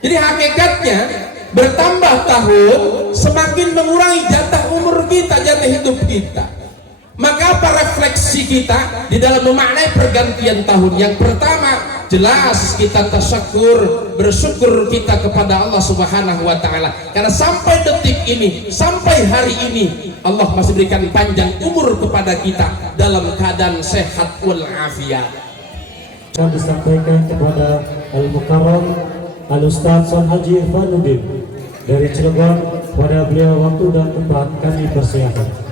Jadi hakikatnya bertambah tahun semakin mengurangi jatah umur kita, jatah hidup kita. Maka apa refleksi kita di dalam memaknai pergantian tahun? Yang pertama, jelas kita tasyukur, bersyukur kita kepada Allah Subhanahu wa taala karena sampai detik ini, sampai hari ini Allah masih berikan panjang umur kepada kita dalam keadaan sehat wal afiat. Yang disampaikan kepada Al-Mukarram Al-Ustaz Son Haji Irfanuddin dari Cilegon. Pada beliau waktu dan tempat kami persilakan.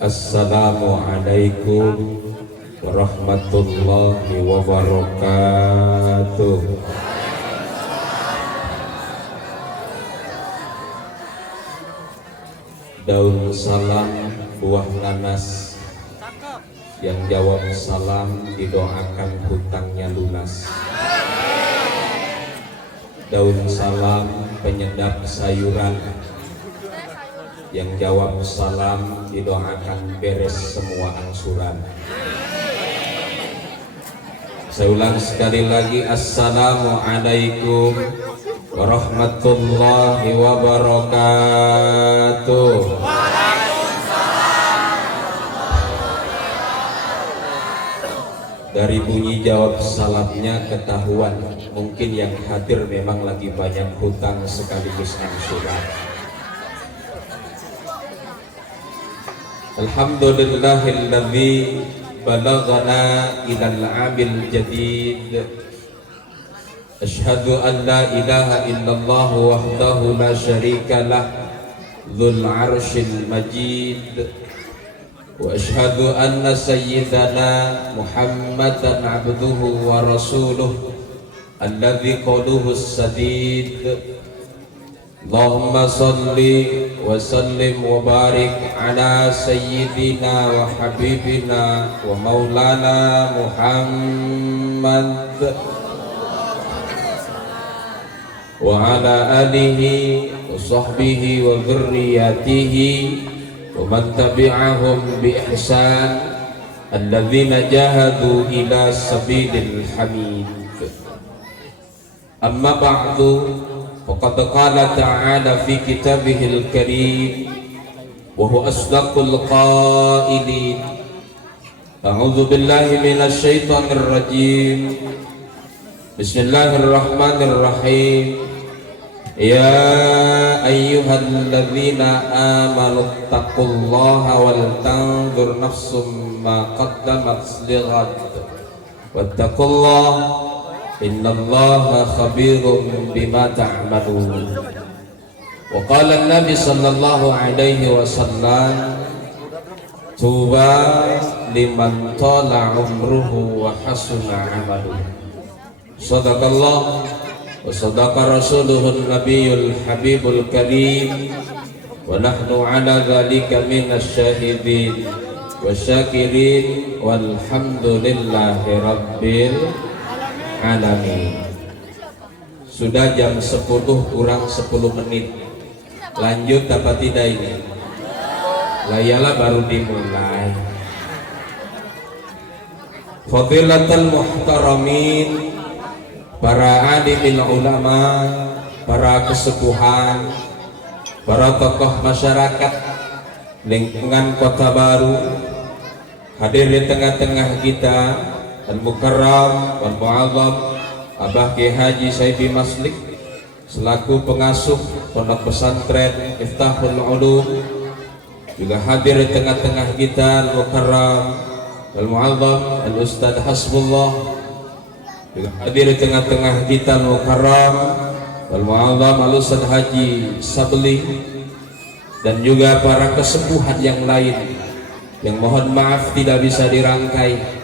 Assalamualaikum warahmatullahi wabarakatuh. Daun salam buah nanas, yang jawab salam didoakan hutangnya lunas. Daun salam penyedap sayuran, yang jawab salam didoakan beres semua angsuran. Saya ulang sekali lagi, assalamualaikum warahmatullahi wabarakatuh. Dari bunyi jawab salamnya ketahuan mungkin yang hadir memang lagi banyak hutang sekaligus angsuran. Alhamdulillahilladzi balaghana ilal amil jadid. Asyhadu an la ilaha illallah wahdahu la syarika lah dzul arsyil majid. Wa asyhadu anna sayyidana Muhammadan abduhu wa rasuluh alladzi qaluhu as-sadid. Allahumma salli wa sallim wa barik ala sayyidina wa habibina wa maulana Muhammad wa ala alihi wa sahbihi wa dhurriyyatihi wa man tabi'ahum bi ihsan alladhina jahadu ila sabilil hamid. Amma ba'du, faqad qala ta'ala fi kitabihil karim wa huwa asdaqul qailin. A'udzu billahi minasy syaithanir rajim. Bismillahirrahmanirrahim. Ya ayyuhalladzina amanu taqullaha wal tanzur nafsum ma qaddamat lighad wattaqullaha innallaha khabirum bima ta'malun. Wa qala an-nabi sallallahu alaihi wasallam, tuba liman tala umruhu wa hasuna amaluhu. Sadaqallah wa sadaqa rasuluhun nabiyul habibul karim wa nahnu ala dhalika minasy syahidin wa syakirin walhamdulillahi rabbil alamin. Sudah jam 10 kurang 10 menit. Lanjut apa tidak ini? Layalah baru dimulai. Fadilatul muhtaramin, para alimil ulama, para kesepuhan, para tokoh masyarakat lingkungan Kota Baru, hadir di tengah-tengah kita Al-Mukarram wal Mu'azzam Abah Kiai Haji Saidi Maslik selaku pengasuh Pondok Pesantren Miftahul Ulum, juga hadir di tengah-tengah kita Al-Mukarram wal Mu'azzam Al-Ustaz Hasbullah, juga hadir di tengah-tengah kita Al-Mukarram wal Mu'azzam Al-Ustaz Haji Sabli, dan juga para kesepuhan yang lain yang mohon maaf tidak bisa dirangkai,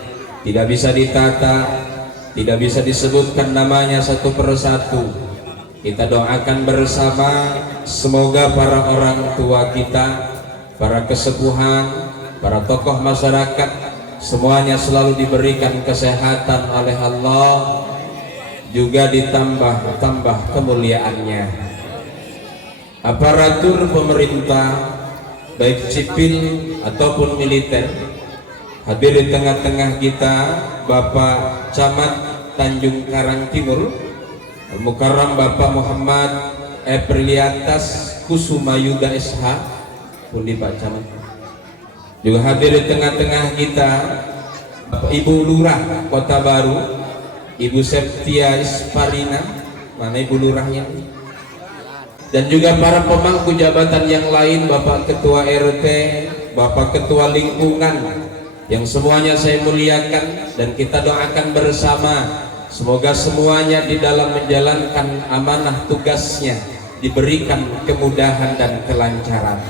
tidak bisa ditata, tidak bisa disebutkan namanya satu persatu. Kita doakan bersama semoga para orang tua kita, para kesepuhan, para tokoh masyarakat semuanya selalu diberikan kesehatan oleh Allah, juga ditambah kemuliaannya. Aparatur pemerintah baik sipil ataupun militer, hadir di tengah-tengah kita Bapak Camat Tanjung Karang Timur Al-Mukarram Bapak Muhammad Epriliatas Kusumayuda SH, Pundi Pak Camat. Juga hadir di tengah-tengah kita Bapak Ibu Lurah Kota Baru, Ibu Septia Isparina, mana Ibu Lurahnya? Dan juga para pemangku jabatan yang lain, Bapak Ketua RT, Bapak Ketua Lingkungan, yang semuanya saya muliakan dan kita doakan bersama, semoga semuanya di dalam menjalankan amanah tugasnya diberikan kemudahan dan kelancaran.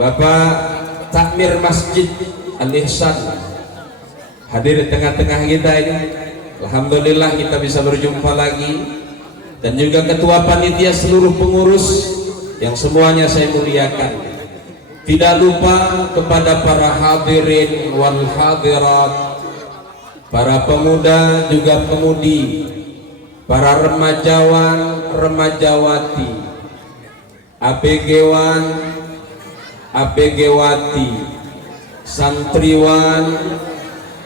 Bapak Takmir Masjid Al-Ihsan hadir di tengah-tengah kita ini. Alhamdulillah kita bisa berjumpa lagi. Dan juga ketua panitia seluruh pengurus yang semuanya saya muliakan. Tidak lupa kepada para hadirin wal hadirat, para pemuda juga pemudi, para remajawan, remajawati, ABG-wan, ABG-wati, santriwan,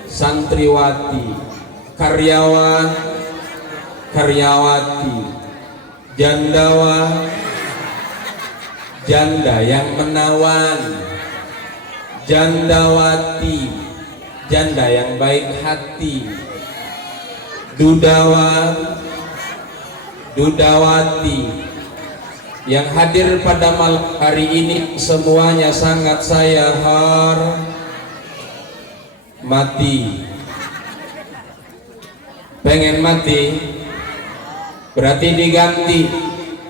santriwati, karyawan, karyawati, jandawa, janda yang menawan, jandawati, janda yang baik hati, dudawan, dudawati, yang hadir pada malam hari ini semuanya sangat saya hormati. Pengen mati berarti diganti.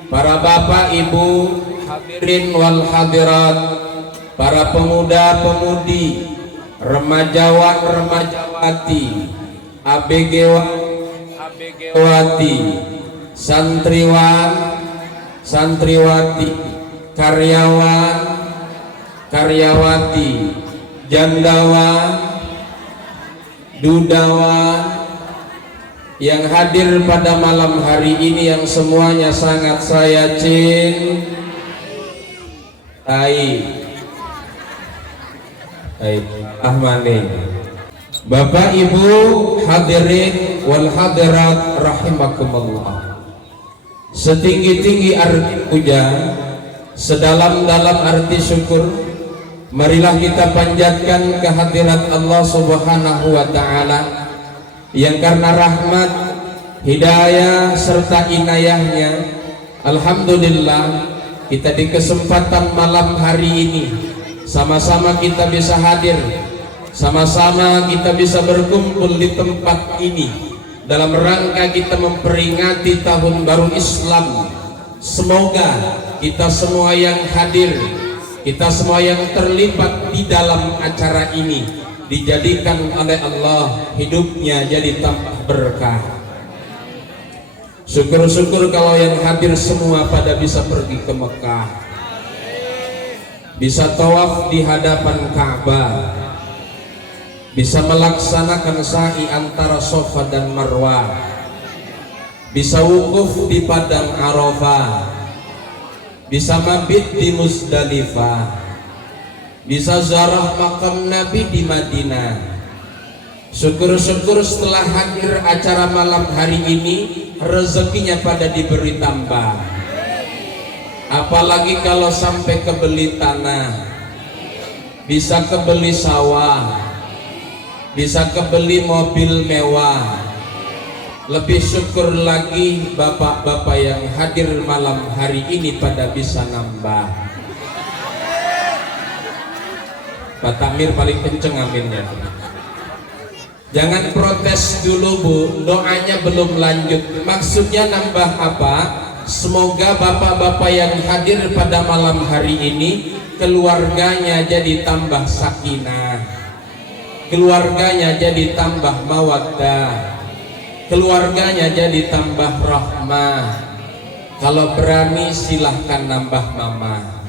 Para bapak ibu hadirin wal hadirat, para pemuda pemudi, remajawan remajawati, ABG-wati, santriwan santriwati, karyawan karyawati, jandawan dudawan, yang hadir pada malam hari ini yang semuanya sangat saya cintai. Ahmani, Bapak Ibu hadirin wal hadirat rahimakumullah. Setinggi-tinggi arti puja, sedalam-dalam arti syukur, marilah kita panjatkan kehadirat Allah Subhanahu wa Ta'ala yang karena rahmat, hidayah serta inayahnya, alhamdulillah kita di kesempatan malam hari ini sama-sama kita bisa hadir, sama-sama kita bisa berkumpul di tempat ini dalam rangka kita memperingati tahun baru Islam. Semoga kita semua yang hadir, kita semua yang terlibat di dalam acara ini dijadikan oleh Allah hidupnya jadi tambah berkah. Syukur-syukur kalau yang hadir semua pada bisa pergi ke Mekah, bisa tawaf di hadapan Ka'bah, bisa melaksanakan sa'i antara Safa dan Marwah, bisa wukuf di padang Arafah, bisa mabit di Muzdalifah, bisa ziarah makam Nabi di Madinah. Syukur-syukur setelah hadir acara malam hari ini rezekinya pada diberi tambah. Apalagi kalau sampai kebeli tanah, bisa kebeli sawah, bisa kebeli mobil mewah. Lebih syukur lagi bapak-bapak yang hadir malam hari ini pada bisa nambah. Pak Takmir paling kenceng aminnya. Jangan protes dulu Bu, doanya belum lanjut. Maksudnya nambah apa? Semoga bapak-bapak yang hadir pada malam hari ini keluarganya jadi tambah sakinah, keluarganya jadi tambah mawaddah, keluarganya jadi tambah rahmah. Kalau berani silahkan nambah mama.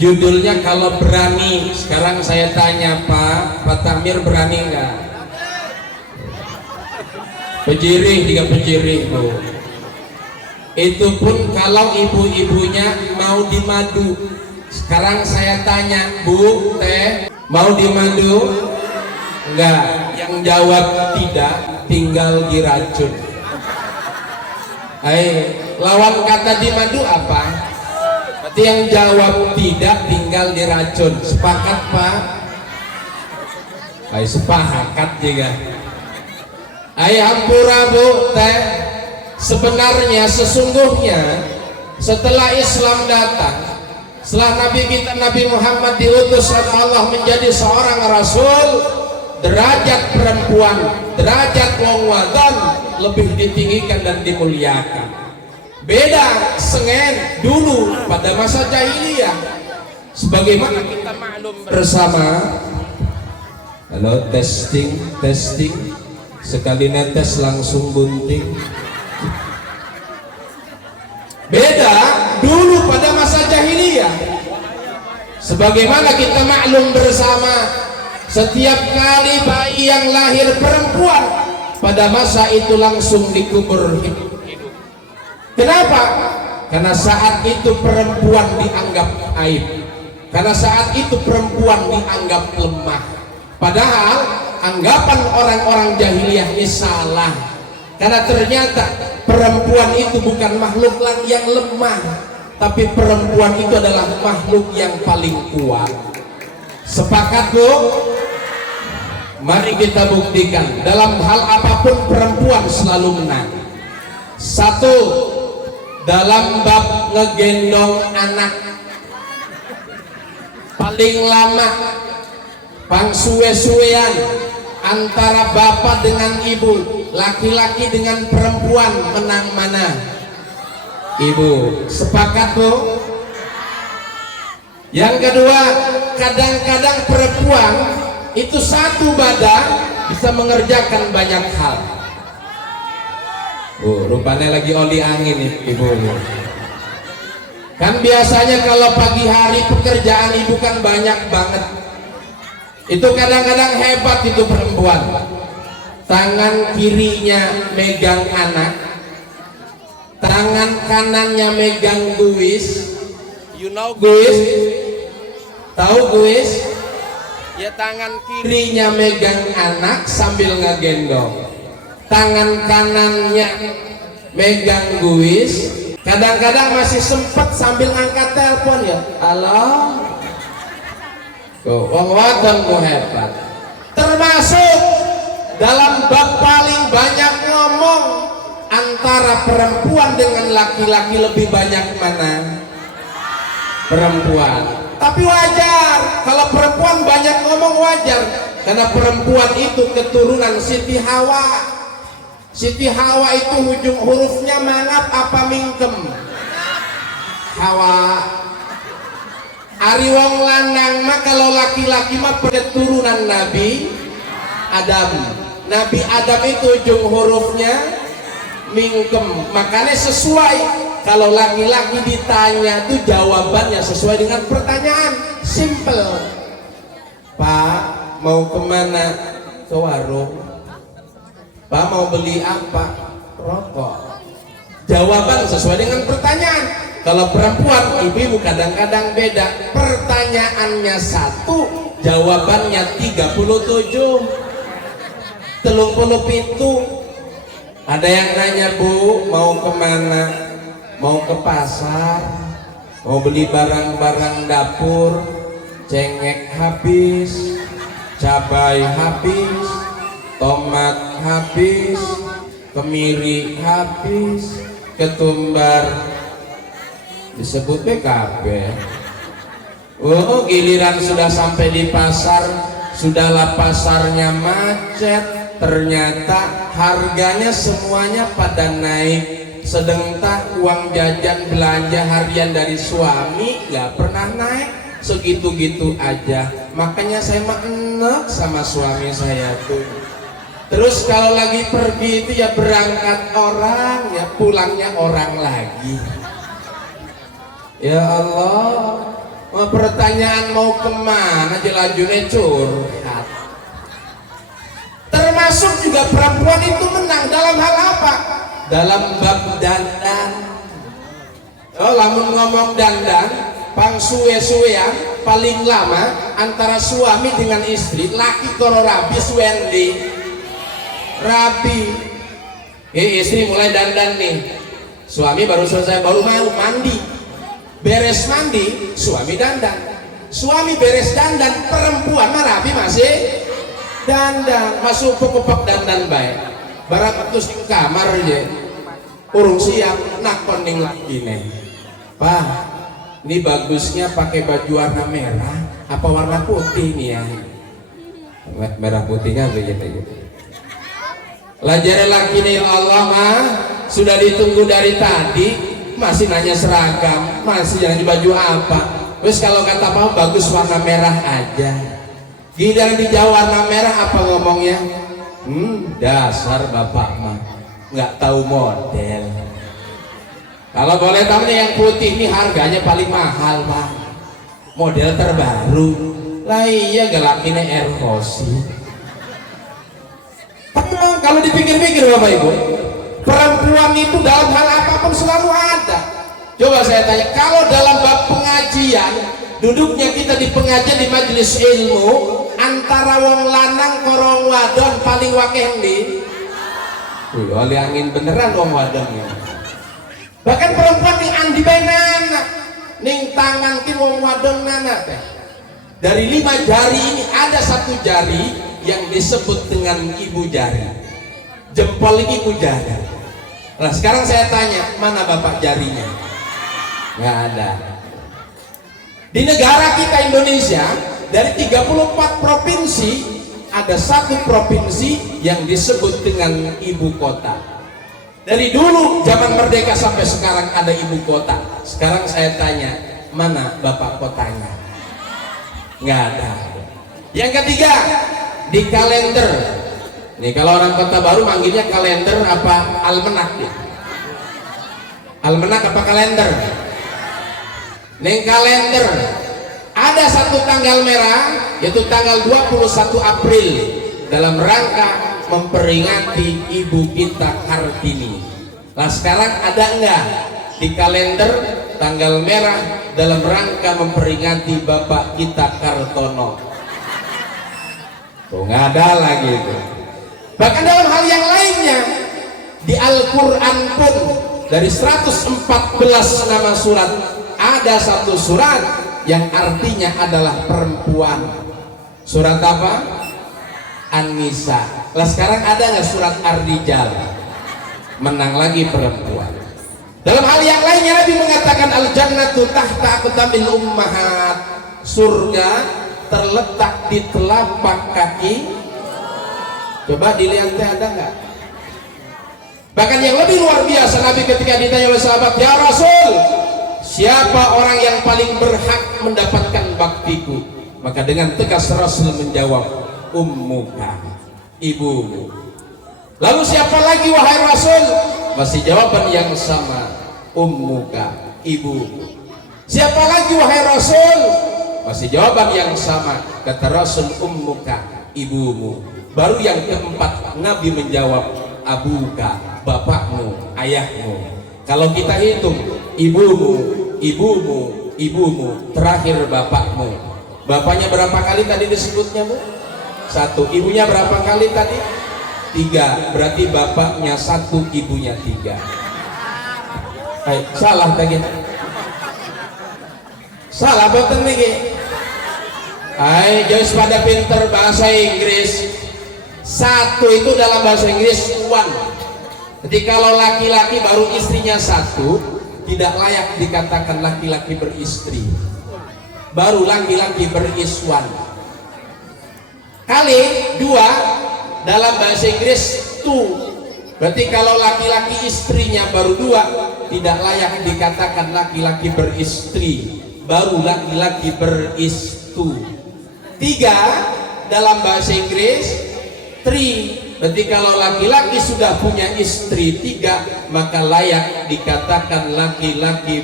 Judulnya kalau berani. Sekarang saya tanya Pak Tamir, berani nggak? Pejirih, 3 pejirih Bu. Itu pun kalau ibu-ibunya mau dimadu. Sekarang saya tanya Bu, Teh, mau dimadu? Enggak. Yang jawab tidak, tinggal diracun. Lawan kata dimadu apa? Berarti yang jawab tidak, tinggal diracun. Sepakat Pak? Sepakat juga. Hampura Bu, Teh. Sebenarnya sesungguhnya setelah Islam datang, setelah Nabi kita Nabi Muhammad diutus oleh Allah menjadi seorang Rasul, derajat perempuan, derajat wong wadon lebih ditinggikan dan dimuliakan. Beda sengen dulu pada masa jahiliyah. Sebagaimana kita maklum bersama. Halo, testing. Sekali netes langsung bunting. Beda dulu pada masa jahiliyah. Sebagaimana kita maklum bersama, setiap kali bayi yang lahir perempuan pada masa itu langsung dikubur hidup. Kenapa? Karena saat itu perempuan dianggap aib. Karena saat itu perempuan dianggap lemah. Padahal anggapan orang-orang jahiliyah ini salah. Karena ternyata perempuan itu bukan makhluk yang lemah, tapi perempuan itu adalah makhluk yang paling kuat. Sepakat Bu? Mari kita buktikan. Dalam hal apapun perempuan selalu menang. 1, dalam bab ngegendong anak, paling lama pangsuwe-suwean antara bapak dengan ibu, laki-laki dengan perempuan, menang mana? Ibu. Sepakat Bu? Yang kedua, kadang-kadang perempuan itu satu badan bisa mengerjakan banyak hal. Rupanya lagi oli angin nih ibu. Kan biasanya kalau pagi hari pekerjaan ibu kan banyak banget. Itu kadang-kadang hebat itu perempuan. Tangan kirinya megang anak, tangan kanannya megang guis. You know guis? Tahu guis? Ya, tangan kirinya megang anak sambil ngegendong, tangan kanannya megang guis. Kadang-kadang masih sempat sambil angkat telepon ya. Halo. Tuh, wong wadon ku hebat. Termasuk dalam bab paling banyak ngomong antara perempuan dengan laki-laki, lebih banyak mana? Perempuan. Tapi wajar kalau perempuan banyak ngomong, wajar karena perempuan itu keturunan Siti Hawa. Siti Hawa itu ujung hurufnya mangap apa mingkem? Hawa. Ari wong lanang mah kalau laki-laki mah keturunan Nabi Adam. Nabi Adam itu ujung hurufnya mingkem. Makanya sesuai kalau laki-laki ditanya tuh jawabannya sesuai dengan pertanyaan. Simple. Pak, mau kemana? Ke warung. Pak, mau beli apa? Rokok. Jawaban sesuai dengan pertanyaan. Kalau perempuan, ibu kadang-kadang beda. Pertanyaannya 1, jawabannya 37. 37. Ada yang nanya, Bu, mau kemana? Mau ke pasar, mau beli barang-barang dapur, cengek habis, cabai habis, tomat habis, kemiri habis, ketumbar disebut BKB. Oh, giliran sudah sampai di pasar, sudahlah pasarnya macet, ternyata harganya semuanya pada naik. Sedangkan uang jajan belanja harian dari suami gak pernah naik, segitu-gitu aja. Makanya saya mah enak sama suami saya tuh. Terus kalau lagi pergi itu ya berangkat orang, ya pulangnya orang lagi. Ya Allah, Pertanyaan mau kemana jelajune curhat. Termasuk juga perempuan itu menang dalam hal apa? Dalam bab dandan. Oh, lamun ngomong dandan, pang suwe-suwean paling lama antara suami dengan istri, laki koro rabi suwendi. Rabi. Istri mulai dandan nih. Suami baru selesai, baru mau mandi. Beres mandi, suami dandan. Suami beres dandan, perempuan mah rabi masih dandan, masuk pokok dandan baik. Barat terus di kamar aja, urung siap, nakon ning lagi nih. Pak, ini bagusnya pakai baju warna merah, apa warna putih nih ya? Merah putihnya begitu gitu. Lajar laki nih Allah mah sudah ditunggu dari tadi, masih nanya seragam, masih nanya baju apa. Terus kalau kata Pak bagus warna merah aja. Giliran di Jawa warna merah apa ngomongnya? Dasar bapak mah nggak tahu model. Kalau boleh tahu nih yang putih ini harganya paling mahal Pak. Model terbaru. Lah iya galakinnya Air Force. Memang kalau dipikir-pikir Bapak Ibu, perempuan itu dalam hal apapun selalu ada. Coba saya tanya, kalau dalam bab pengajian, duduknya kita di pengajian di majelis ilmu, antara wong lanang korong wadon paling wakeh ndi? Oleh angin beneran wong wadonnya. Bahkan perempuan ning andi bae nana, ning tangan ki wong wadon nana teh. Dari 5 jari ini ada 1 jari yang disebut dengan ibu jari. Jempol ini ibu jari. Nah sekarang saya tanya, mana bapak jarinya? Nggak ada. Di negara kita Indonesia, dari 34 provinsi, ada 1 provinsi yang disebut dengan ibu kota. Dari dulu zaman merdeka sampai sekarang ada ibu kota. Sekarang saya tanya, mana bapak kotanya? Nggak ada. Yang ketiga, di kalender. Nih kalau orang Kota Baru manggilnya kalender apa almenak ya? Almenak apa kalender? Nih kalender ada 1 tanggal merah, yaitu tanggal 21 April dalam rangka memperingati ibu kita Kartini. Nah sekarang ada enggak di kalender tanggal merah dalam rangka memperingati bapak kita Kartono? Tuh nggak ada lagi itu. Bahkan dalam hal yang lainnya di Al-Quran pun dari 114 nama surat ada 1 surat yang artinya adalah perempuan. Surat apa? An-Nisa. Lah sekarang ada nggak surat Ar-Rijal? Menang lagi perempuan. Dalam hal yang lainnya Nabi mengatakan al-jannatu tahta aqdamil ummahat. Surga terletak di telapak kaki. Coba dilihat ada nggak? Bahkan yang lebih luar biasa, Nabi ketika ditanya oleh sahabat, ya Rasul, siapa orang yang paling berhak mendapatkan baktiku? Maka dengan tegas Rasul menjawab, ummuka, ibumu. Lalu siapa lagi wahai Rasul? Masih jawaban yang sama, ummuka, ibumu. Siapa lagi wahai Rasul? Masih jawaban yang sama, kata Rasul, ummuka, ibumu. Baru yang keempat Nabi menjawab, abuka, bapakmu, ayahmu. Kalau kita hitung, ibumu, ibumu, ibumu, terakhir bapakmu. Bapaknya berapa kali tadi disebutnya Bu? 1. Ibunya berapa kali tadi? 3. Berarti bapaknya 1, ibunya 3. Salah tadi. Salah boten niki. Jauh pada pinter bahasa Inggris. 1 itu dalam bahasa Inggris one. Jadi kalau laki-laki baru istrinya 1, tidak layak dikatakan laki-laki beristri. Baru laki-laki beriswan. Kali 2 dalam bahasa Inggris 2. Berarti kalau laki-laki istrinya baru 2, tidak layak dikatakan laki-laki beristri. Baru laki-laki beristu. 3 dalam bahasa Inggris 3. Berarti kalau laki-laki sudah punya istri 3, maka layak dikatakan laki-laki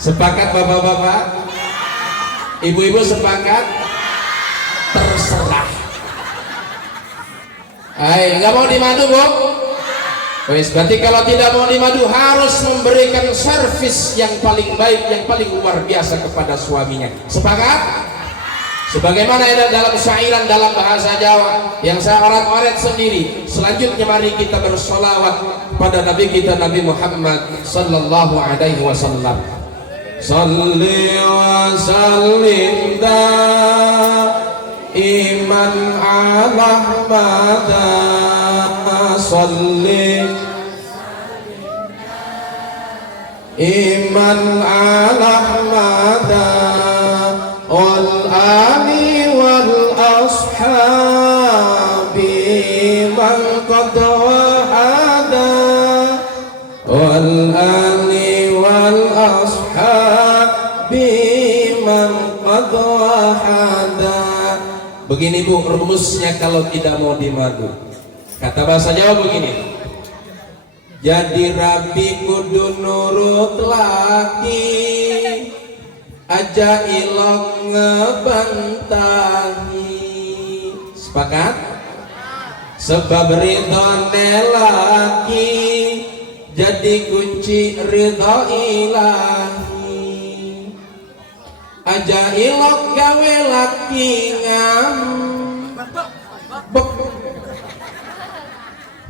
Sepakat bapak-bapak? Ibu-ibu sepakat? Terserah. Hai, nggak mau dimadu, Bu? Wes, berarti kalau tidak mau dimadu harus memberikan servis yang paling baik, yang paling luar biasa kepada suaminya. Sepakat? Sebagaimana ada dalam syairan dalam bahasa Jawa yang saya orat-oret sendiri. Selanjutnya mari kita bersolawat pada Nabi kita Nabi Muhammad sallallahu alaihi wasallam. Salli wa sallim iman ala mada salli iman ala mada wal ali wal ashabi man qad wahada wal ali wal ashabi man qad wahada. Begini Bu, rumusnya kalau tidak mau dimadu. Kata bahasa Jawa begini. Jadi rabi kudu nurut laki, aja ilok ngebantahi. Sepakat? Sebab ridhone laki jadi kunci ridho ilahi. Aja ilok gawe laki ngambek,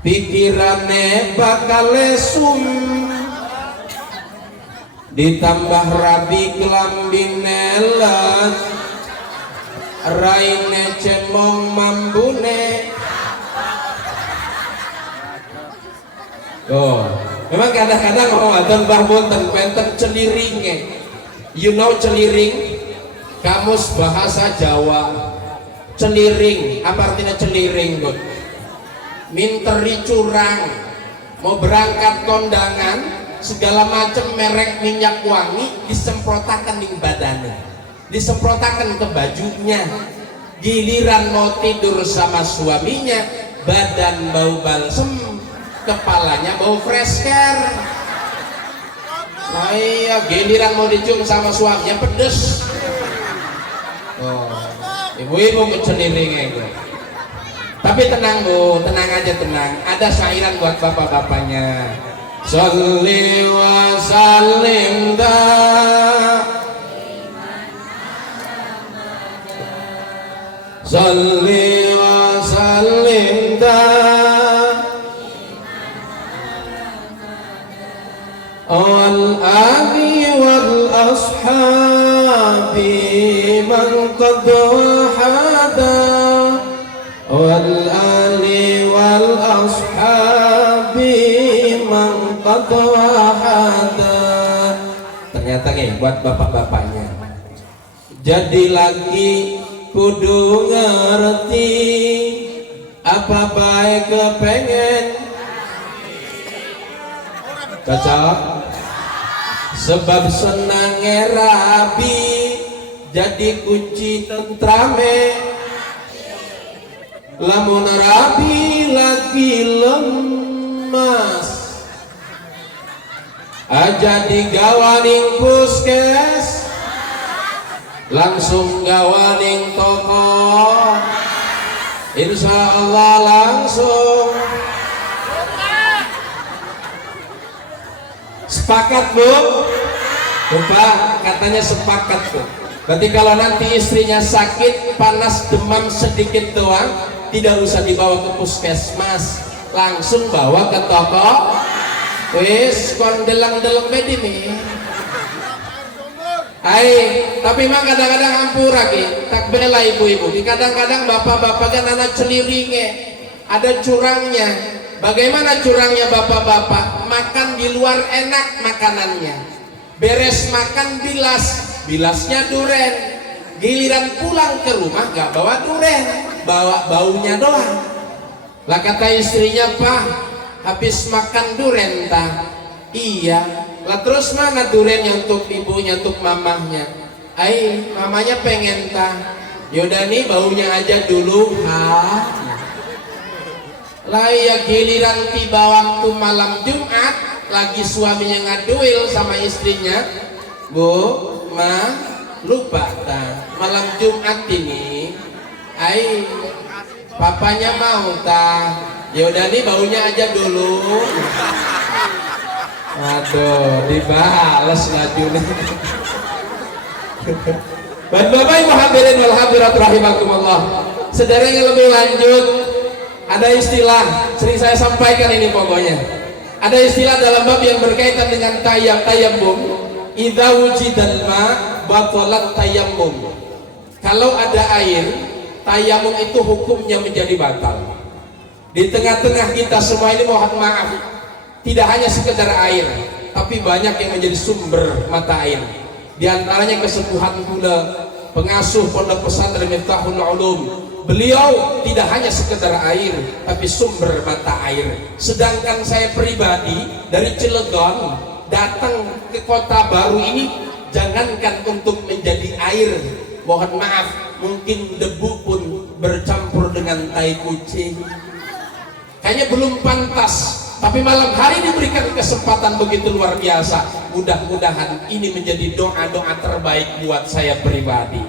pikirane bakal lesum, ditambah rabi kelambi nelat, raine cemong mambune. Oh, memang kadang-kadang ngomong Mbah Bunten penten celiringe. You know celiring? Kamus bahasa Jawa. Celiring, apa artinya celiring, Bud? Minteri curang, mau berangkat kondangan, segala macam merek minyak wangi disemprotakan di badannya, disemprotakan ke bajunya. Giliran mau tidur sama suaminya, badan bau balsem, kepalanya bau fresh care. Nah iya, giliran mau dicium sama suaminya pedes. Oh, ibu-ibu keceliringnya itu. Tapi tenang Bu, tenang aja, tenang. Ada syairan buat bapak-bapaknya. Sholli wa sallim Sholli wa sallim wal ali wal ashabi man qad wahada wal ali wal ashabi man qad wahada. Ternyata nih buat bapak-bapaknya, jadi lagi kudu ngerti apa baik kepengen cocok. Sebab senangnya rabi jadi kunci tentrame. Lamun rabi lagi lemas aja digawaning puskes, langsung gawaning toko, insya Allah langsung. Sepakat Bu? Bapak katanya sepakat Bu. Berarti kalau nanti istrinya sakit, panas, demam sedikit doang, tidak usah dibawa ke puskesmas, langsung bawa ke toko. Wis kon deleng-deleng bedi nih. Hai, tapi memang kadang-kadang hampura ki, tak bela ibu-ibu. Kadang-kadang bapak-bapak kan anak celiringe, ada curangnya. Bagaimana curangnya bapak-bapak? Makan di luar enak makanannya, beres makan bilasnya duren, giliran pulang ke rumah gak bawa duren, bawa baunya doang. Lah kata istrinya, Pak, habis makan duren tah? Iya. Lah terus mana durennya untuk ibunya, untuk mamahnya? Ai, mamanya pengen tah. Yaudah nih baunya aja dulu, ha. Lah ya giliran tiba waktu malam Jumat, lagi suaminya ngaduil sama istrinya, Bu, Ma, lupa ta malam Jumat ini, ai papanya mau ta, yaudah nih baunya aja dulu. Aduh, dibales ngajunya. Bapak Ibu hadirin wal hadirat rahimakumullah. Saudara yang lebih lanjut, ada istilah sering saya sampaikan ini pokoknya. Ada istilah dalam bab yang berkaitan dengan tayammum. Idza wujidal ma batalat tayammum. Kalau ada air, tayammum itu hukumnya menjadi batal. Di tengah-tengah kita semua ini mohon maaf, tidak hanya sekedar air, tapi banyak yang menjadi sumber mata air. Di antaranya kesepuhan pula pengasuh pondok pesantren Miftahul Ulum. Beliau tidak hanya sekedar air, tapi sumber mata air. Sedangkan saya pribadi dari Cilegon datang ke kota baru ini, jangankan untuk menjadi air, mohon maaf, mungkin debu pun bercampur dengan tai kucing. Kayaknya belum pantas. Tapi malam hari diberikan kesempatan begitu luar biasa. Mudah-mudahan ini menjadi doa-doa terbaik buat saya pribadi.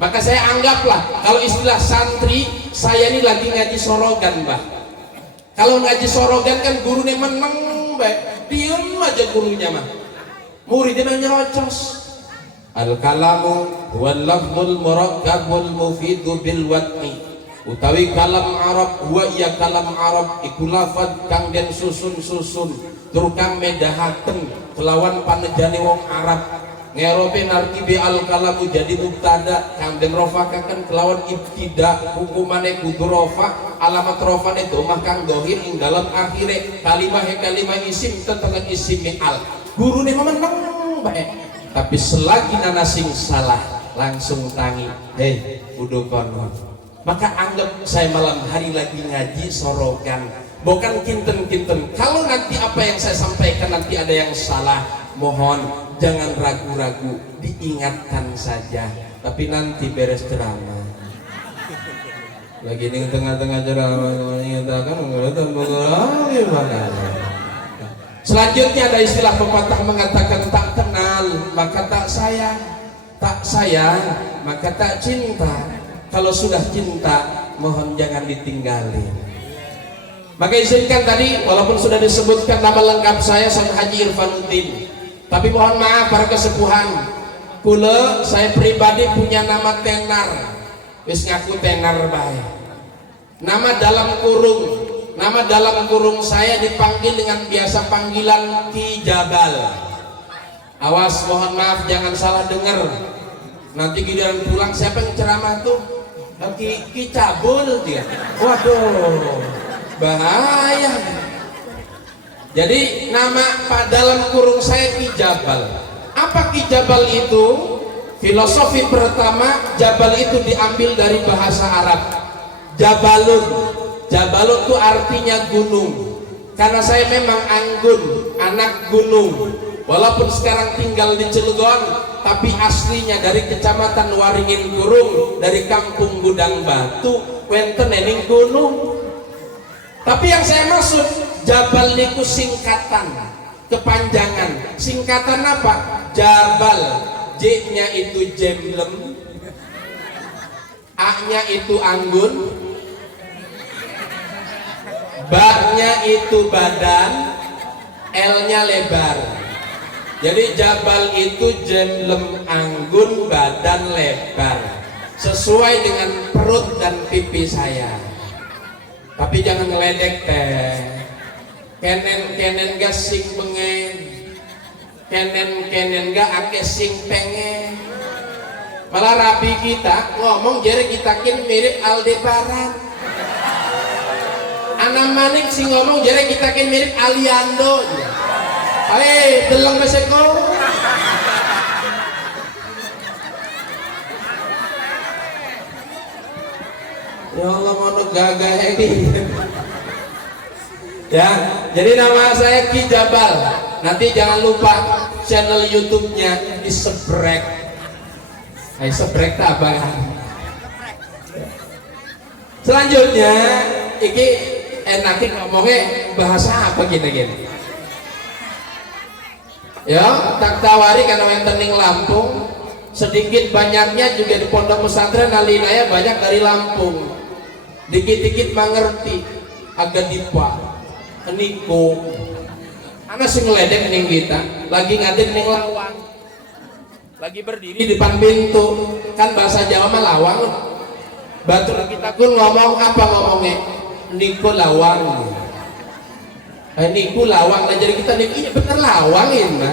Maka saya anggaplah kalau istilah santri, saya ini lagi ngaji sorogan, Mbak. Kalau ngaji sorogan kan gurunya meneng, Mbak. Diem aja gurunya mah. Muridnya nyerocos. Al-kalamu wal lafzul murakkabul mufidu bil watni. Utawi kalam Arab huwa iya kalam Arab iku lafad kang den susun-susun tur kang medahaken kelawan panejane wong Arab. Ngerope narkibi al kalamu jadi mubtada kang den rofakaken kelawan ibtida, hukumane kudu rofa, alamat rofane domah kang dohir ing dalam akhire kalimah isim tetengen isim al. Gurune meneng bae, tapi selagi nana sing salah langsung tangi, hei kudu kono. Maka anggap saya malam hari lagi ngaji sorokan, bukan kinten-kinten. Kalau nanti apa yang saya sampaikan nanti ada yang salah, mohon jangan ragu-ragu, diingatkan saja. Tapi nanti beres ceramah, lagi di tengah-tengah ceramah mengingatkan gimana? Selanjutnya ada istilah pepatah mengatakan tak kenal maka tak sayang, tak sayang maka tak cinta. Kalau sudah cinta, mohon jangan ditinggalin. Maka izinkan tadi, walaupun sudah disebutkan nama lengkap saya Haji Irfanuddin, tapi mohon maaf para kesepuhan, kula saya pribadi punya nama tenar, wis ngaku tenar bae. Nama dalam kurung saya dipanggil dengan biasa panggilan Ki Jabal. Awas, mohon maaf jangan salah dengar. Nanti giliran pulang siapa yang ceramah tuh? Ki cabul dia. Waduh, bahaya. Jadi nama dalam kurung saya Ki Jabal. Apa Ki Jabal itu? Filosofi pertama, Jabal itu diambil dari bahasa Arab. Jabalun. Jabalun itu artinya gunung. Karena saya memang anggun, anak gunung. Walaupun sekarang tinggal di Cilegon, tapi aslinya dari kecamatan Waringin Gurung, dari kampung Gudang Batu, wenten ening gunung. Tapi yang saya maksud, Jabal niku singkatan, kepanjangan. Singkatan apa? Jabal. J-nya itu jemblem, A-nya itu anggun, B-nya itu badan, L-nya lebar. Jadi Jabal itu jemblem anggun, badan lebar, sesuai dengan perut dan pipi saya. Tapi jangan ngeledek teh. Kenen gak sing pengen, kenen gak ake sing pengen. Malah rabi kita ngomong jadi kita kin mirip Aldebaran. Anak manik sing ngomong jadi kita kin mirip Aliando. Hei, deleng beseko. Ya Allah, mau gagah ini. Ya, jadi nama saya Ki Jabal. Nanti jangan lupa channel YouTube-nya disebrek. Ayo sebrek tak apa? Selanjutnya, iki enaknya ngomongnya bahasa apa gini-gini? Ya, tak tawari karena wonten Lampung, sedikit banyaknya juga di pondok pesantren Alinaya banyak dari Lampung. Dikit-dikit mengerti agak dipa niku anak sing ngeledek ning kita lagi ngadeg ning lawang, lagi berdiri di depan pintu, kan bahasa Jawa mah lawang. Batur kita pun ngomong apa ngomongnya niku lawang, niku lawang lah, jadi kita niku iya bener lawang ini.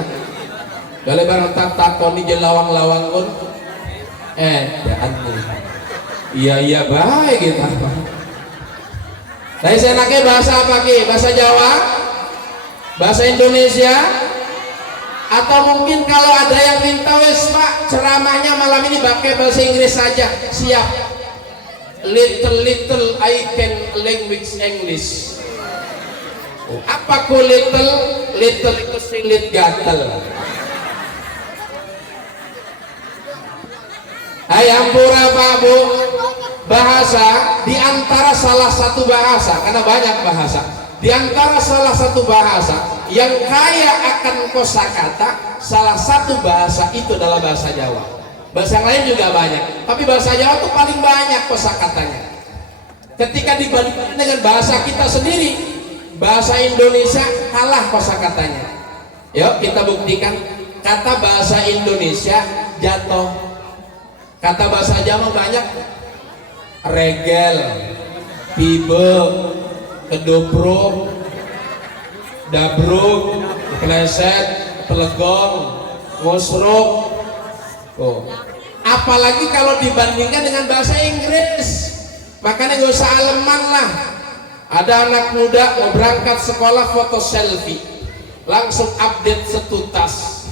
Kalau barang tak koni je lawang-lawang pun daan iya baik gitu. Tapi saya nake bahasa apa ki? Bahasa Jawa, bahasa Indonesia, atau mungkin kalau ada yang minta wes Pak ceramahnya malam ini pakai bahasa Inggris saja, siap. Little I can language English. Apa ku little itu silit gatel. Ayam pura Pak Bu, bahasa diantara salah satu bahasa, karena banyak bahasa, diantara salah satu bahasa yang kaya akan kosakata, salah satu bahasa itu adalah bahasa Jawa. Bahasa yang lain juga banyak, tapi bahasa Jawa itu paling banyak kosakatanya. Ketika dibandingkan dengan bahasa kita sendiri, bahasa Indonesia kalah kosakatanya. Yuk kita buktikan. Kata bahasa Indonesia jatuh, kata bahasa Jawa banyak. Regel, pibe, kedobrok, dabruk, kepleset, pelegong, ngosrok. Oh. Apalagi kalau dibandingkan dengan bahasa Inggris, makanya gak usah aleman lah. Ada anak muda mau berangkat sekolah foto selfie, langsung update status.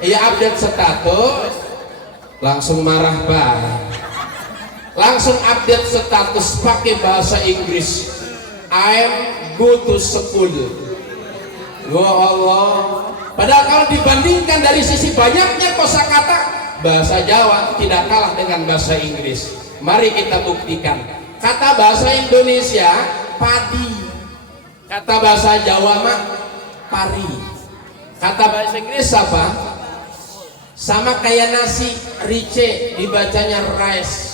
Iya update status, langsung marah banget. Langsung update status pakai bahasa Inggris. I'm go to school. Ya Allah. Padahal kalau dibandingkan dari sisi banyaknya kosakata, bahasa Jawa tidak kalah dengan bahasa Inggris. Mari kita buktikan. Kata bahasa Indonesia padi, kata bahasa Jawa mah pari. Kata bahasa Inggris apa? Sama kayak nasi, rice dibacanya rice.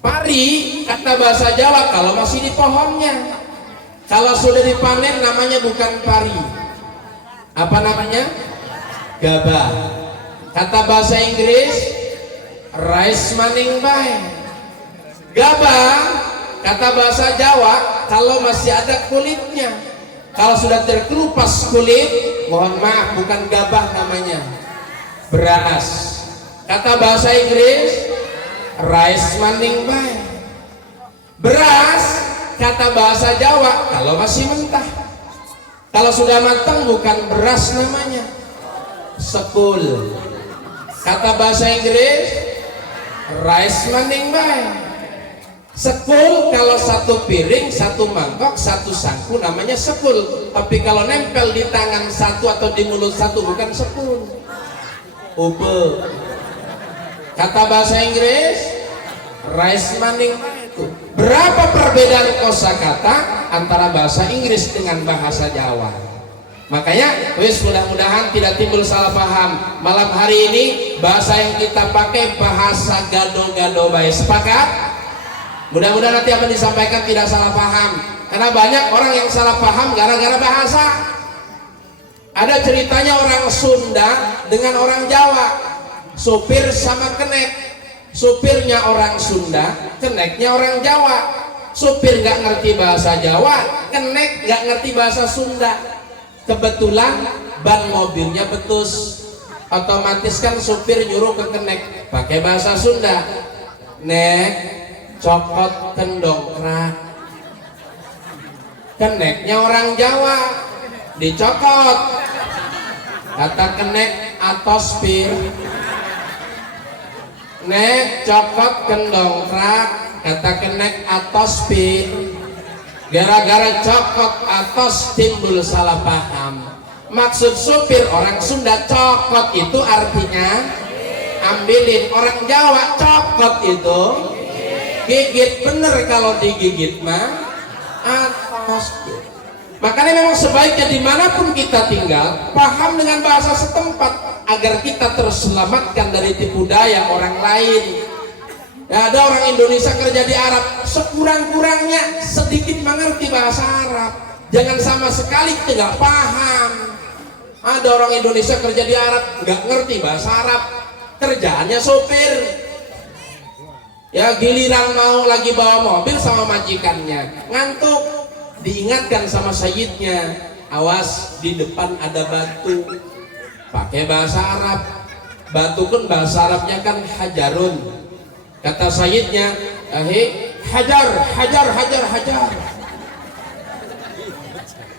Pari kata bahasa Jawa kalau masih di pohonnya, kalau sudah dipanen namanya bukan pari. Apa namanya? Gabah. Kata bahasa Inggris rice maning bae. Gabah kata bahasa Jawa kalau masih ada kulitnya. Kalau sudah terkelupas kulit, mohon maaf bukan gabah namanya, beras. Kata bahasa Inggris rice maning bae. Beras kata bahasa Jawa kalau masih mentah. Kalau sudah matang bukan beras namanya, sekul. Kata bahasa Inggris rice maning bae. Sekul kalau satu piring, satu mangkok, satu sangku namanya sekul. Tapi kalau nempel di tangan satu atau di mulut satu bukan sekul, ube. Kata bahasa Inggris rice maning itu. Berapa perbedaan kosakata antara bahasa Inggris dengan bahasa Jawa? Makanya wis mudah-mudahan tidak timbul salah paham. Malam hari ini bahasa yang kita pakai bahasa gado-gado baik. Sepakat? Mudah-mudahan nanti apa disampaikan tidak salah paham. Karena banyak orang yang salah paham gara-gara bahasa. Ada ceritanya orang Sunda dengan orang Jawa, sopir sama kenek. Supirnya orang Sunda, keneknya orang Jawa. Supir nggak ngerti bahasa Jawa, kenek nggak ngerti bahasa Sunda. Kebetulan ban mobilnya betus, otomatis kan supir nyuruh ke kenek pakai bahasa Sunda. Nek, cokot kendongkrak. Keneknya orang Jawa, dicokot. Kata kenek atos pir. Nek cokot kendongkrak, kata kenek atos pir. Gara-gara cokot atos timbul salah paham. Maksud supir orang Sunda cokot itu artinya ambilin. Orang Jawa cokot itu gigit. Bener kalau digigit mah atos pir. Makanya memang sebaiknya dimanapun kita tinggal, paham dengan bahasa setempat agar kita terselamatkan dari tipu daya orang lain. Ya, ada orang Indonesia kerja di Arab, sekurang-kurangnya sedikit mengerti bahasa Arab. Jangan sama sekali kita nggak paham. Ada orang Indonesia kerja di Arab nggak ngerti bahasa Arab, kerjaannya sopir. Ya giliran mau lagi bawa mobil sama majikannya ngantuk, diingatkan sama sayyidnya, awas di depan ada batu, pakai bahasa Arab. Batu pun bahasa Arabnya kan hajarun. Kata sayyidnya, hajar, hajar, hajar, hajar.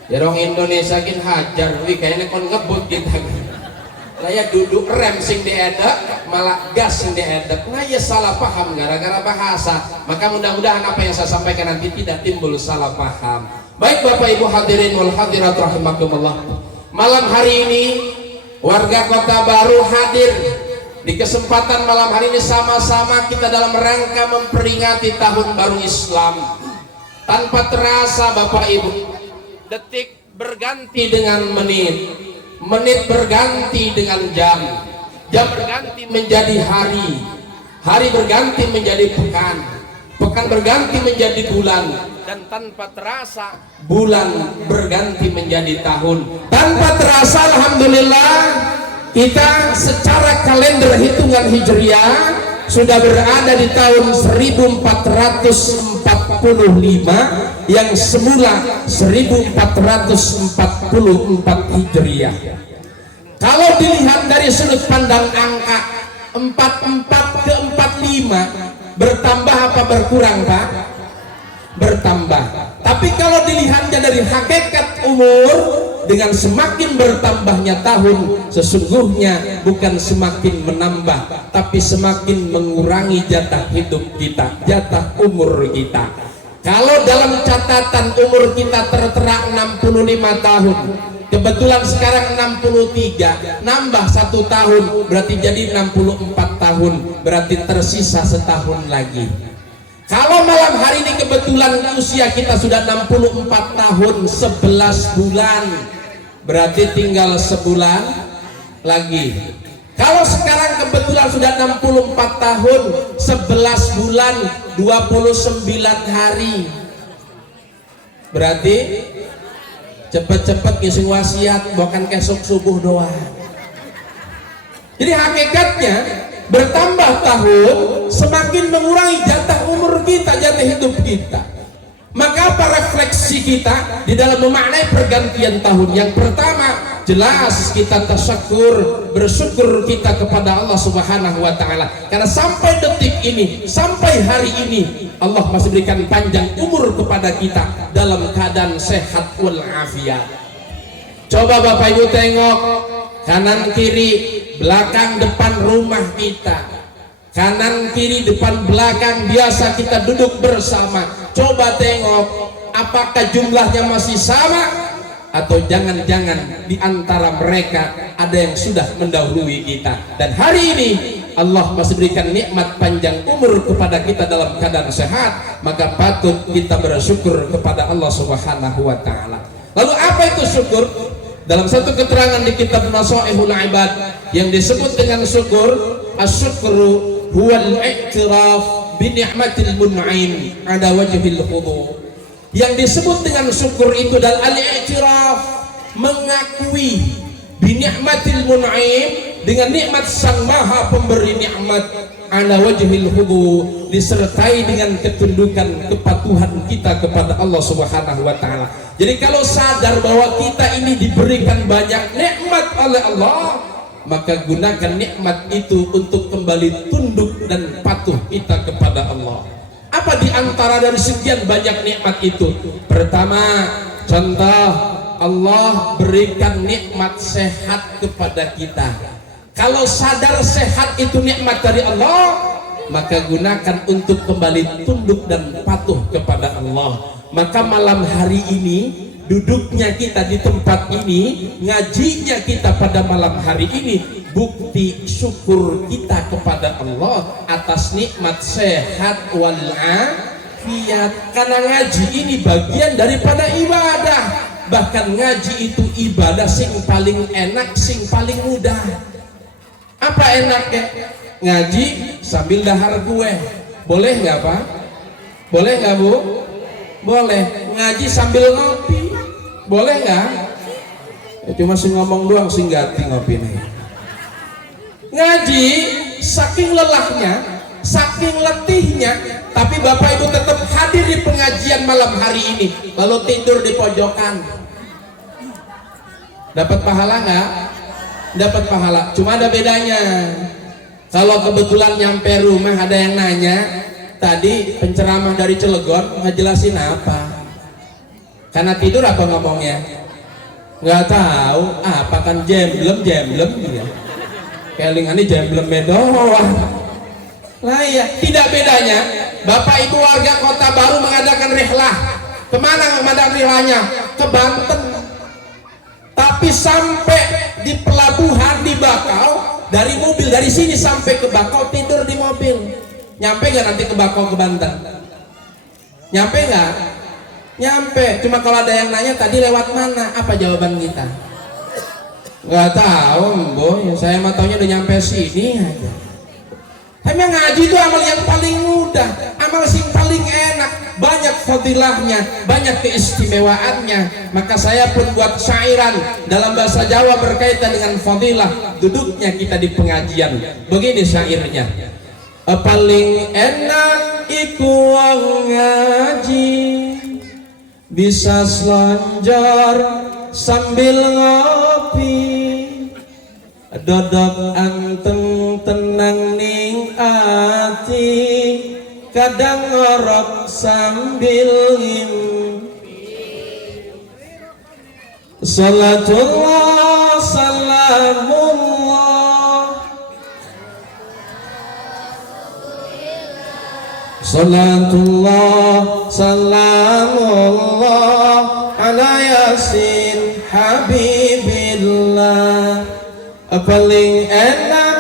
Ya orang Indonesia kin hajar, wih kayaknya kon ngebut kita. Saya duduk rem sing diedek, malah gas sing diedek. Nah ya salah paham gara-gara bahasa. Maka mudah-mudahan apa yang saya sampaikan nanti tidak timbul salah paham. Baik Bapak Ibu hadirin wal hadirat rahimakumullah. Malam hari ini warga Kota Baru hadir di kesempatan malam hari ini, sama-sama kita dalam rangka memperingati tahun baru Islam. Tanpa terasa Bapak Ibu, detik berganti dengan menit, menit berganti dengan jam, jam berganti menjadi hari, hari berganti menjadi pekan, pekan berganti menjadi bulan, dan tanpa terasa bulan berganti menjadi tahun. Tanpa terasa alhamdulillah kita secara kalender hitungan Hijriah sudah berada di tahun 1445 yang semula 1444 Hijriah. Kalau dilihat dari sudut pandang angka 44 ke 45, bertambah apa berkurang Pak? Bertambah. Tapi kalau dilihatnya dari hakikat umur, dengan semakin bertambahnya tahun, sesungguhnya bukan semakin menambah, tapi semakin mengurangi jatah hidup kita, jatah umur kita. Kalau dalam catatan umur kita tertera 65 tahun, kebetulan sekarang 63, nambah 1 tahun berarti jadi 64 tahun, berarti tersisa setahun lagi. Kalau malam hari ini kebetulan usia kita sudah 64 tahun 11 bulan, berarti tinggal sebulan lagi. Kalau sekarang kebetulan sudah 64 tahun 11 bulan 29 hari, berarti cepet-cepet ngisi wasiat, bukan kesok subuh doang. Jadi hakikatnya bertambah tahun semakin mengurangi jatah umur kita, jatah hidup kita. Maka apa refleksi kita di dalam memaknai pergantian tahun? Yang pertama, jelas kita tasyukur, bersyukur kita kepada Allah Subhanahu wa taala, karena sampai detik ini, sampai hari ini Allah masih berikan panjang umur kepada kita dalam keadaan sehat wal afiat. Coba Bapak Ibu tengok kanan kiri, belakang depan rumah kita, kanan kiri depan belakang biasa kita duduk bersama. Coba tengok apakah jumlahnya masih sama, atau jangan-jangan di antara mereka ada yang sudah mendahului kita. Dan hari ini Allah masih berikan nikmat panjang umur kepada kita dalam keadaan sehat, maka patut kita bersyukur kepada Allah Subhanahu wa taala. Lalu apa itu syukur? Dalam satu keterangan di kitab Nasaihul Ibad yang disebut dengan syukur, asyukru huwal i'tiraf bi ni'matil mun'im ada wajhil khudu. Yang disebut dengan syukur itu adalah al-i'tiraf, mengakui bi ni'matil mun'im, dengan nikmat sang maha pemberi nikmat, ala wajhil khudu, disertai dengan ketundukan kepatuhan kita kepada Allah Subhanahu wa taala. Jadi kalau sadar bahwa kita ini diberikan banyak nikmat oleh Allah, maka gunakan nikmat itu untuk kembali tunduk dan patuh kita kepada Allah. Apa di antara dari sekian banyak nikmat itu? Pertama, contoh, Allah berikan nikmat sehat kepada kita. Kalau sadar sehat itu nikmat dari Allah, maka gunakan untuk kembali tunduk dan patuh kepada Allah. Maka malam hari ini, duduknya kita di tempat ini, ngajinya kita pada malam hari ini, bukti syukur kita kepada Allah atas nikmat sehat wal afiat. Karena ngaji ini bagian daripada ibadah, bahkan ngaji itu ibadah sing paling enak, sing paling mudah. Apa enaknya? Ngaji sambil dahar kue, boleh nggak Pak? Boleh nggak Bu? Boleh. Ngaji sambil ngopi, boleh nggak? Ya, cuma sih ngomong doang, sih gati ngopi nih. Ngaji saking lelahnya, saking letihnya, tapi Bapak Ibu tetap hadir di pengajian malam hari ini, lalu tidur di pojokan. Dapat pahala nggak? Dapat pahala. Cuma ada bedanya. Kalau kebetulan nyampe rumah ada yang nanya, tadi penceramah dari Cilegon ngejelasin apa? Karena tidur apa ngomongnya? Nggak tahu. Apa kan jemblem ya. Keling ini jemblem doang. Lah ya, tidak bedanya. Bapak Ibu warga Kota Baru mengadakan rihlah. Kemana mengadakan rihlahnya? Ke Banten. Tapi sampai di pelabuhan di Bakau, dari mobil dari sini sampai ke Bakau tidur di mobil. Nyampe nggak nanti ke Bakau ke Banten? Nyampe nggak? Nyampe. Cuma kalau ada yang nanya tadi lewat mana, apa jawaban kita? Nggak tahu, Mbok. Saya mah taunya udah nyampe sini aja. Tapi ngaji itu amal yang paling mudah, amal yang paling enak, banyak fadilahnya, banyak keistimewaannya. Maka saya pun buat syairan dalam bahasa Jawa berkaitan dengan fadilah duduknya kita di pengajian. Begini syairnya: paling enak iku wong ngaji, bisa selonjor sambil ngopi, dodok anteng tenang ning ati, kadang ngorok sambil ngimpi. Salatullah salamullah, salatullah salamullah ala yasin habibillah. Paling enak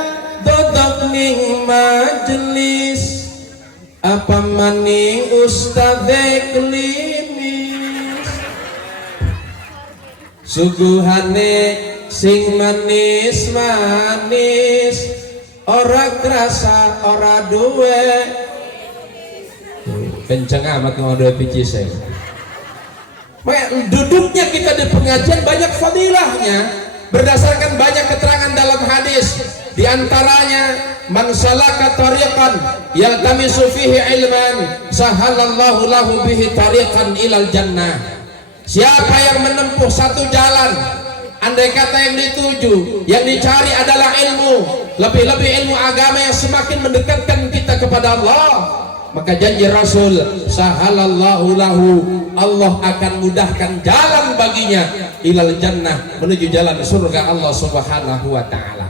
dodok ning majelis, apa maning ustadz klimis, suguhane sing manis-manis, ora kerasa ora duwe. Kenceng amat mau duwe pici saya. Duduknya kita di pengajian banyak fadilahnya, berdasarkan banyak keterangan dalam hadis. Di antaranya, man salaka tariqan yaltamisu fihi ilman sahalallahu lahu bihi tariqan ilal jannah. Siapa yang menempuh satu jalan, andai kata yang dituju, yang dicari adalah ilmu, lebih-lebih ilmu agama yang semakin mendekatkan kita kepada Allah, maka janji Rasul, sahalallahu lahu, Allah akan mudahkan jalan baginya ilal jannah, menuju jalan surga Allah Subhanahu wa taala.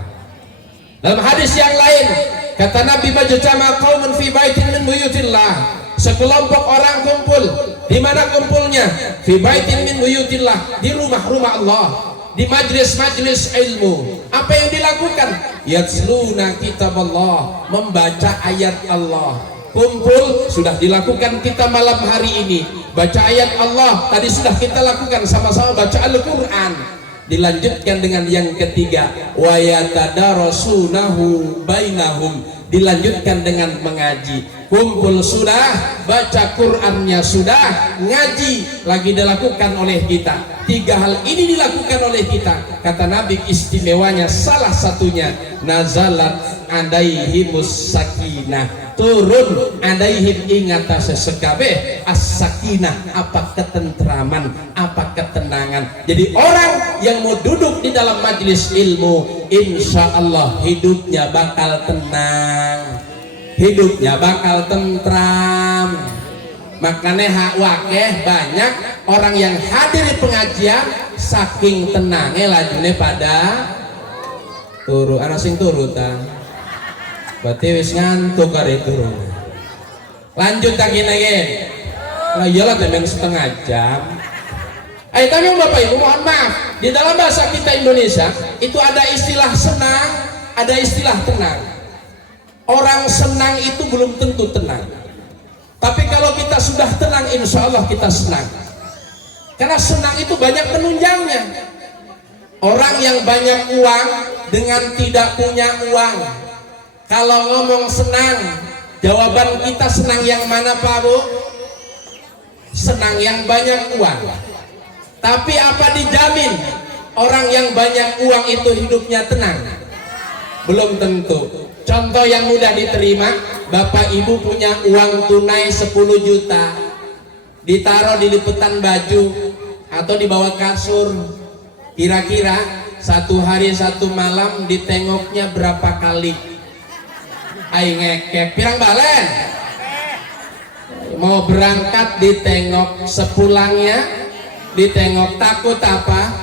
Dalam hadis yang lain kata Nabi, majtama qaumun fi baitin min buyutillah, sekelompok orang kumpul. Di mana kumpulnya? Fi baitin min buyutillah, di rumah-rumah Allah, di majlis-majlis ilmu. Apa yang dilakukan? Yatsluna kitab Allah, membaca ayat Allah. Kumpul sudah dilakukan kita malam hari ini, baca ayat Allah tadi sudah kita lakukan sama-sama, baca Al-Quran. Dilanjutkan dengan yang ketiga, wa yatadarasunahu bainahum, dilanjutkan dengan mengaji. Kumpul sudah, baca Qurannya sudah, ngaji lagi dilakukan oleh kita. Tiga hal ini dilakukan oleh kita. Kata Nabi istimewanya salah satunya, nazalat alaihimus sakinah, turun alaihim ingata sesekabeh as-sakinah, apa ketentraman, apa ketenangan. Jadi orang yang mau duduk di dalam majelis ilmu, insya Allah hidupnya bakal tenang, hidupnya bakal tentram. Makanya hak wakeh banyak orang yang hadir di pengajian, saking tenangnya lajune pada turu. Ana sing turu ta, berarti wis ngantuk kare turu. Lanjut lagi lagi. Lah iyalah temen setengah jam. Tapi Bapak Ibu mohon maaf, di dalam bahasa kita Indonesia itu ada istilah senang, ada istilah tenang. Orang senang itu belum tentu tenang. Tapi kalau kita sudah tenang, insya Allah kita senang. Karena senang itu banyak penunjangnya. Orang yang banyak uang dengan tidak punya uang, kalau ngomong senang, jawaban kita senang yang mana Pak Bu? Senang yang banyak uang. Tapi apa dijamin orang yang banyak uang itu hidupnya tenang? Belum tentu. Contoh yang mudah diterima, Bapak Ibu punya uang tunai 10 juta, ditaruh di lipetan baju atau di bawah kasur. Kira-kira satu hari satu malam ditengoknya berapa kali? Aing ngekek pirang balen. Mau berangkat ditengok, sepulangnya ditengok, takut apa?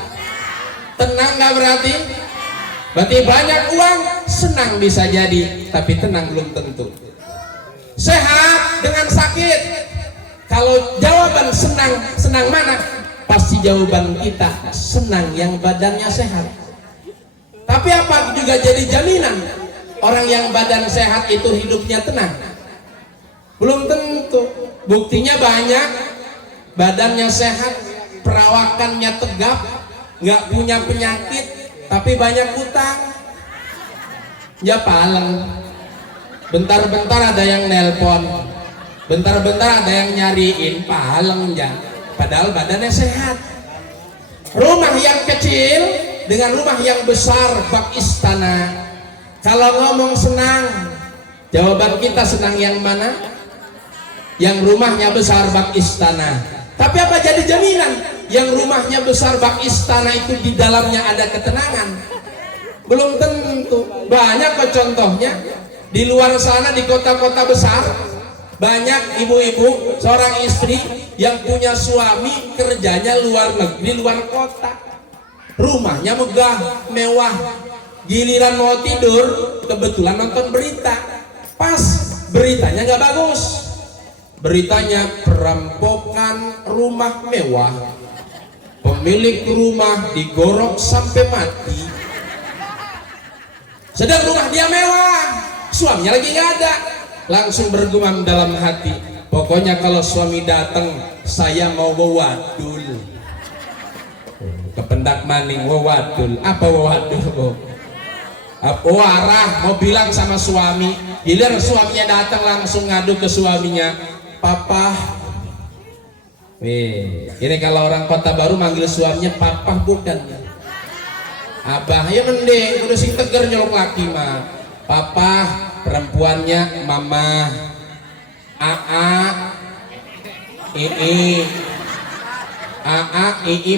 Tenang nggak berarti? Berarti banyak uang, senang bisa jadi, tapi tenang belum tentu. Sehat dengan sakit. Kalau jawaban senang, senang mana? Pasti jawaban kita senang yang badannya sehat. Tapi apa juga jadi jaminan orang yang badan sehat itu hidupnya tenang? Belum tentu. Buktinya banyak, badannya sehat, perawakannya tegap, nggak punya penyakit, tapi banyak utang. Ya paleng. Bentar-bentar ada yang nelpon, bentar-bentar ada yang nyariin, paleng ya. Padahal badannya sehat. Rumah yang kecil dengan rumah yang besar bak istana. Kalau ngomong senang, jawaban kita senang yang mana? Yang rumahnya besar bak istana. Tapi apa jadi jaminan yang rumahnya besar bak istana itu di dalamnya ada ketenangan? Belum tentu. Banyak kok contohnya di luar sana, di kota-kota besar, banyak ibu-ibu seorang istri yang punya suami kerjanya luar negeri, luar kota, rumahnya megah, mewah. Giliran mau tidur kebetulan nonton berita, pas beritanya nggak bagus, beritanya perampokan rumah mewah, pemilik rumah digorok sampai mati. Sedang rumah dia mewah, suaminya lagi nggak ada. Langsung bergumam dalam hati, pokoknya kalau suami datang saya mau wawadul. Kependak maning wawadul. Apa wawadul? Warah mau bilang sama suami. Giliran suaminya datang langsung ngadu ke suaminya, papa. Ini kalau orang kota baru manggil suaminya papa bukan abah. Ya mending udah sing teger nyolok laki mah papa. Perempuannya mama, aa, ii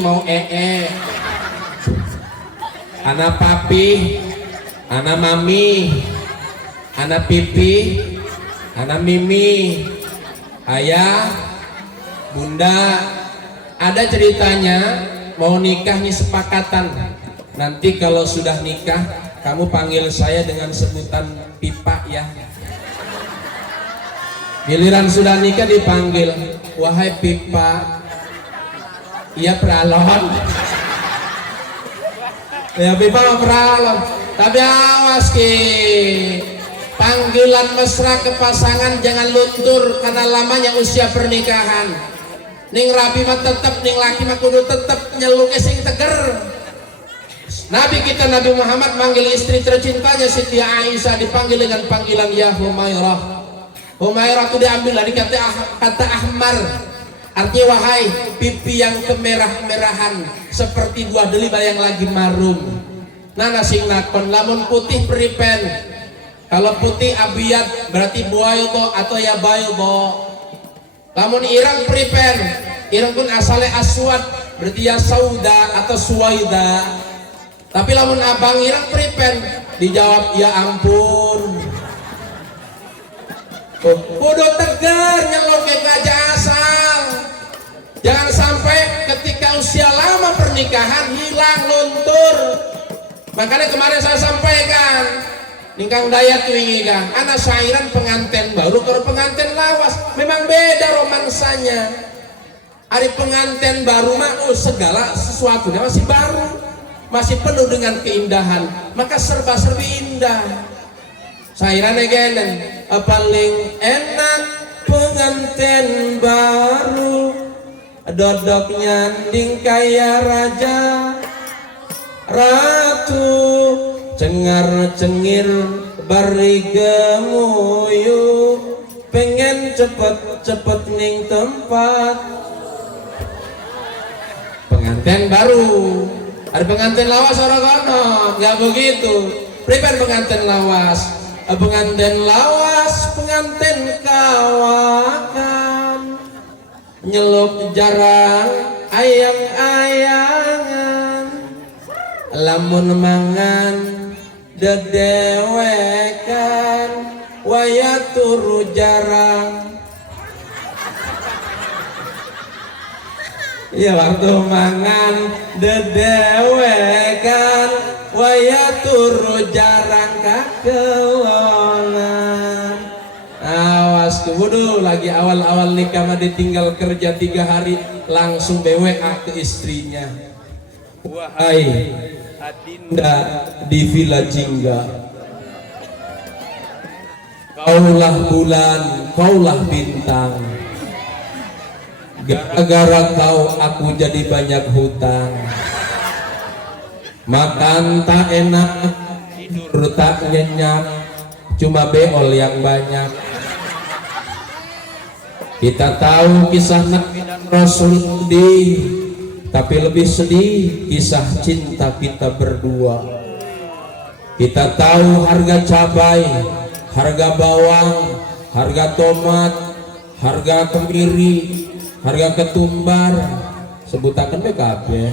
mau anak papi, anak mami, anak pipi, anak mimi, ayah, bunda. Ada ceritanya mau nikah nih sepakatan. Nanti kalau sudah nikah kamu panggil saya dengan sebutan pipa ya. Giliran sudah nikah dipanggil, wahai pipa. Iya pralon. Ya pipa mah pralon. Tapi awas ki, panggilan mesra ke pasangan jangan luntur karena lamanya usia pernikahan. Ning rabi mah tetep, ning laki mah kudu tetep nyeluke sing teger. Nabi kita Nabi Muhammad manggil istri tercintanya Siti Aisyah dipanggil dengan panggilan ya Humairah. Humairah itu diambil dari kata ahmar, artinya wahai pipi yang kemerah-merahan seperti buah delima yang lagi marum. Nana sing nakon lamun putih peripen, kalau putih abiyat berarti buaydo atau ya baydo. Lamun irang peripen, irang pun asalnya aswad berarti ya sauda atau suwaida. Tapi lamun abang irang peripen dijawab ya ampun. Kudu tegar nyeloke aja asal. Jangan sampai ketika usia lama pernikahan hilang luntur. Makanya kemarin saya sampaikan Ningkang Dayat wingi Kang, anak syairan pengantin baru kalau pengantin lawas memang beda romansanya. Hari pengantin baru mah segala sesuatunya masih baru, masih penuh dengan keindahan, maka serba-serbi indah. Sairane genen paling enak pengantin baru dodoknya ding kaya raja ratu, cengar cengir bari gemuyu, pengen cepet ning tempat. Pengantin baru, ada pengantin lawas orang kono, nggak begitu. Prepare pengantin lawas, pengantin kawakan, nyelup jarang ayang-ayangan, lamun mangan dedewekan, waya turu jarang. Ya waktu mangan dedewekan, waya turu jarang kakelonan. Awas kudu lagi awal-awal nikah mah ditinggal kerja 3 hari langsung BWA ke istrinya. Wahai Adinda di Villa Jingga, kaulah bulan, kaulah bintang. Gara-gara kau aku jadi banyak hutang. Makan tak enak, tidur tak nyenyak, cuma beol yang banyak. Kita tahu kisah Nabi dan Rasul sedih, tapi lebih sedih kisah cinta kita berdua. Kita tahu harga cabai, harga bawang, harga tomat, harga kemiri, harga ketumbar, sebutakan BKB.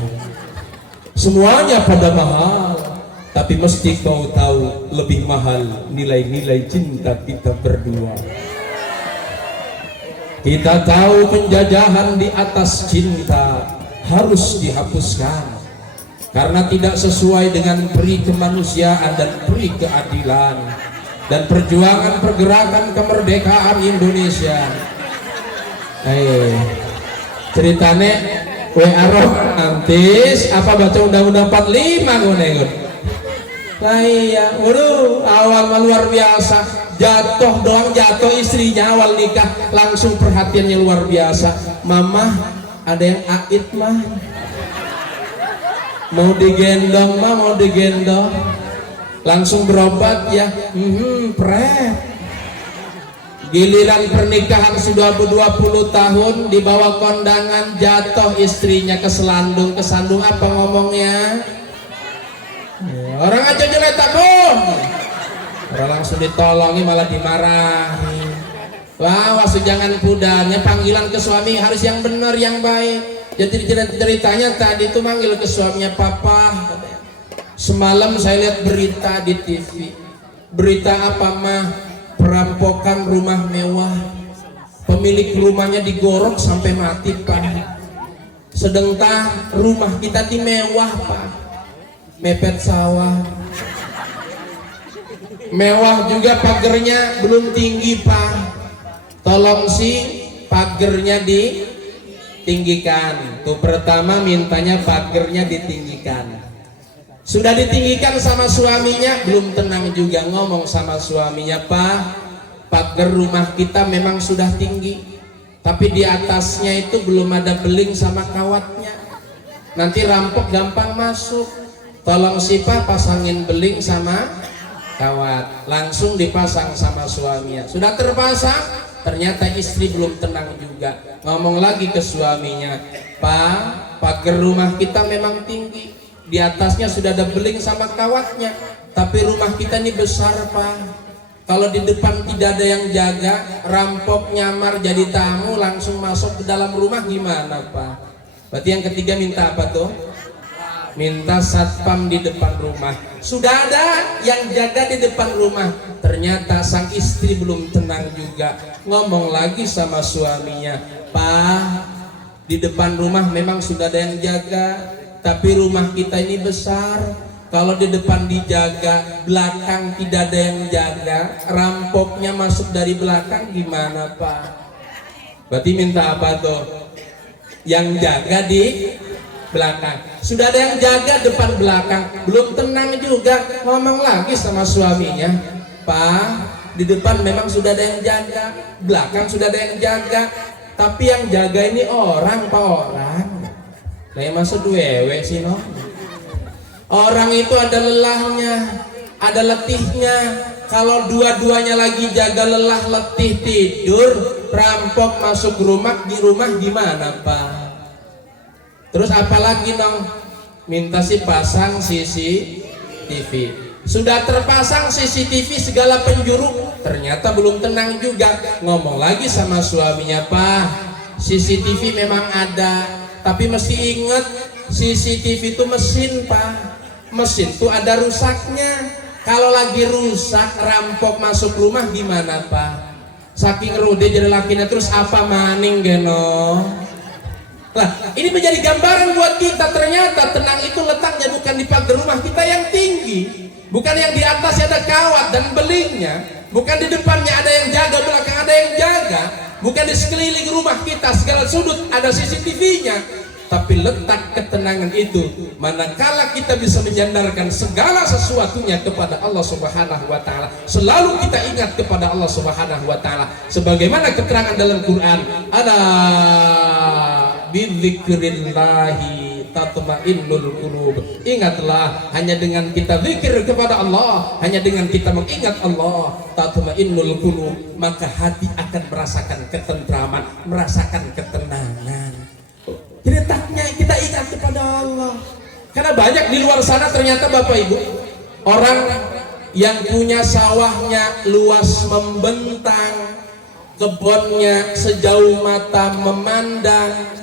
Semuanya pada mahal, tapi mesti kau tahu lebih mahal nilai-nilai cinta kita berdua. Kita tahu penjajahan di atas cinta harus dihapuskan karena tidak sesuai dengan peri kemanusiaan dan peri keadilan dan perjuangan pergerakan kemerdekaan Indonesia. Ceritane WA romantis apa baca undang-undang 45 gue. Lah iya, waduh awal mah luar biasa, jatuh doang jatuh istrinya awal nikah langsung perhatiannya luar biasa. Mama ada yang ait mah, mau digendong mah mau digendong, langsung berobat ya, pret. Giliran pernikahan sudah 20 tahun dibawa kondangan jatuh istrinya kesandung apa ngomongnya? Ya, orang aja jelek takut, orang langsung ditolongi malah dimarahi. Wah, jangan pudanya panggilan ke suami harus yang benar yang baik. Jadi ceritanya tadi itu manggil ke suaminya papa. Semalam saya lihat berita di TV. Berita apa mah? Perampokan rumah mewah, pemilik rumahnya digorok sampai mati pak. Sedangkan rumah kita di mewah pak, mepet sawah, mewah juga pagernya belum tinggi pak. Tolong sih pagernya ditinggikan. Tuh pertama mintanya pagernya ditinggikan. Sudah ditinggikan sama suaminya, belum tenang juga ngomong sama suaminya, Pak, pagar rumah kita memang sudah tinggi, tapi di atasnya itu belum ada beling sama kawatnya. Nanti rampok gampang masuk. Tolong si Pak pasangin beling sama kawat. Langsung dipasang sama suaminya. Sudah terpasang, ternyata istri belum tenang juga. Ngomong lagi ke suaminya, Pak, pagar rumah kita memang tinggi. Di atasnya sudah ada beling sama kawatnya, tapi rumah kita ini besar pak. Kalau di depan tidak ada yang jaga, rampok nyamar jadi tamu langsung masuk ke dalam rumah gimana pak? Berarti yang ketiga minta apa tuh? Minta satpam di depan rumah. Sudah ada yang jaga di depan rumah, ternyata sang istri belum tenang juga. Ngomong lagi sama suaminya, Pak, di depan rumah memang sudah ada yang jaga, tapi rumah kita ini besar. Kalau di depan dijaga, belakang tidak ada yang jaga, rampoknya masuk dari belakang gimana pak? Berarti minta apa tuh? Yang jaga di belakang. Sudah ada yang jaga depan belakang, belum tenang juga. Ngomong lagi sama suaminya, Pak, di depan memang sudah ada yang jaga, belakang sudah ada yang jaga, Tapi yang jaga ini orang pak orang. Lah yang masuk wewe sih no. Orang itu ada lelahnya, ada letihnya. Kalau dua-duanya lagi jaga lelah, letih, tidur, rampok masuk rumah, di rumah gimana pak? Terus apalagi nong? Minta si pasang CCTV. Sudah terpasang CCTV segala penjuru, ternyata belum tenang juga. Ngomong lagi sama suaminya, pak, CCTV memang ada, tapi mesti ingat CCTV itu mesin pak. Mesin tuh ada rusaknya. Kalau lagi rusak, rampok masuk rumah gimana pak? Saking rode jadi lakinya, terus apa maning geno? Nah, ini menjadi gambaran buat kita. Ternyata tenang itu letaknya bukan di pagar rumah kita yang tinggi, bukan yang di atas ada kawat dan belingnya, bukan di depannya ada yang jaga, belakang ada yang jaga, bukan di sekeliling rumah kita segala sudut ada CCTV-nya, tapi letak ketenangan itu manakala kita bisa menyandarkan segala sesuatunya kepada Allah Subhanahu wa taala. Selalu kita ingat kepada Allah Subhanahu wa taala sebagaimana keterangan dalam Quran, ala bidzikrillahi tatma'innul qulub. Ingatlah, hanya dengan kita zikir kepada Allah, hanya dengan kita mengingat Allah, tatma'innul qulub, maka hati akan merasakan ketentraman, merasakan ketenangan. Jadi letaknya kita ingat kepada Allah. Karena banyak di luar sana ternyata Bapak Ibu, orang yang punya sawahnya luas membentang, kebunnya sejauh mata memandang,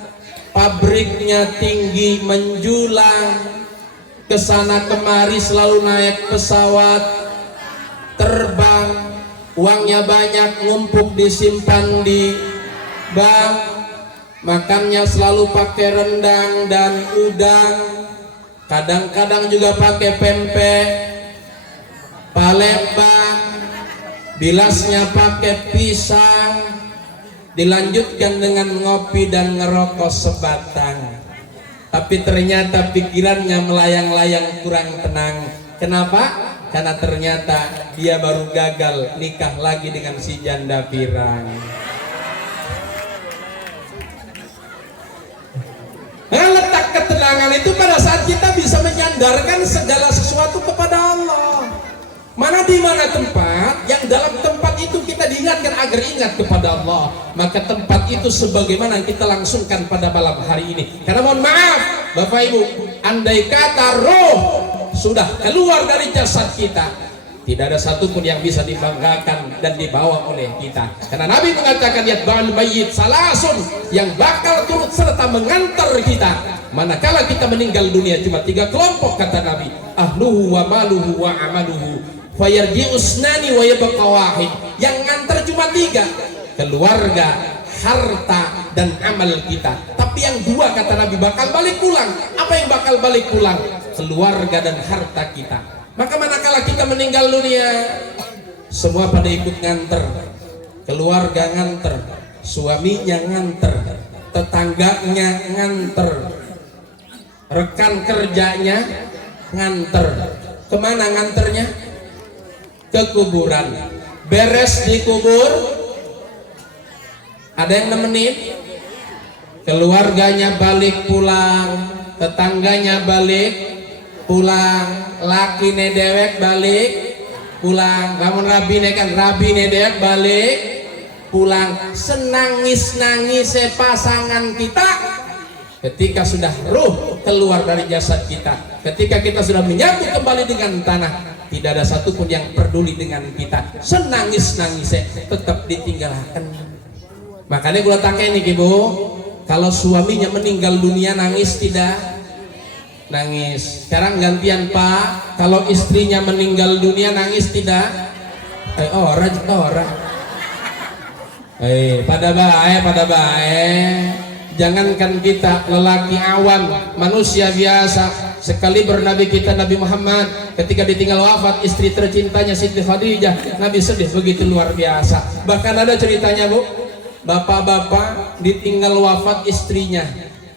pabriknya tinggi menjulang, kesana kemari selalu naik pesawat terbang, uangnya banyak ngumpuk disimpan di bank, makannya selalu pakai rendang dan udang, kadang-kadang juga pakai pempek Palembang, bilasnya pakai pisang, dilanjutkan dengan ngopi dan ngerokok sebatang. Tapi ternyata pikirannya melayang-layang kurang tenang. Kenapa? Karena ternyata dia baru gagal nikah lagi dengan si janda pirang. Nah, letak ketenangan itu pada saat kita bisa menyandarkan segala sesuatu kepada Allah. Mana di mana tempat yang dalam tempat itu kita diingatkan agar ingat kepada Allah, maka tempat itu sebagaimana kita langsungkan pada malam hari ini. Karena mohon maaf Bapak Ibu, andai kata roh sudah keluar dari jasad kita, tidak ada satupun yang bisa dibanggakan dan dibawa oleh kita. Karena Nabi mengatakan yatba'ul mayyit salasun, yang bakal turut serta mengantar kita manakala kita meninggal dunia cuma 3 kelompok kata Nabi, ahluhu wa maluhu wa amaluhu fayarji usnani wa yabqa wahid. Yang ngantar cuma 3, keluarga, harta dan amal kita. Tapi yang 2 kata Nabi bakal balik pulang. Apa yang bakal balik pulang? Keluarga dan harta kita. Maka manakala kita meninggal dunia, semua pada ikut nganter. Keluarga nganter, suaminya nganter, tetangganya nganter, rekan kerjanya nganter. Kemana nganternya? Ke kuburan. Beres di kubur, ada yang nemenin, keluarganya balik pulang, tetangganya balik pulang, laki dewek balik pulang, bangun rabi kan rabi dewek balik pulang. Senangis nangis pasangan kita ketika sudah ruh keluar dari jasad kita, ketika kita sudah menyatu kembali dengan tanah, tidak ada satupun yang peduli dengan kita. Senangis nangis tetap ditinggalkan. Makanya gue letaknya nih Ibu, kalau suaminya meninggal dunia nangis tidak? Nangis. Sekarang gantian Pak, kalau istrinya meninggal dunia nangis tidak? Ora. Pada baik. Jangankan kita lelaki awam, manusia biasa, sekali bernabi kita Nabi Muhammad ketika ditinggal wafat istri tercintanya Siti Khadijah, Nabi sedih begitu luar biasa. Bahkan ada ceritanya Bu, bapak-bapak ditinggal wafat istrinya,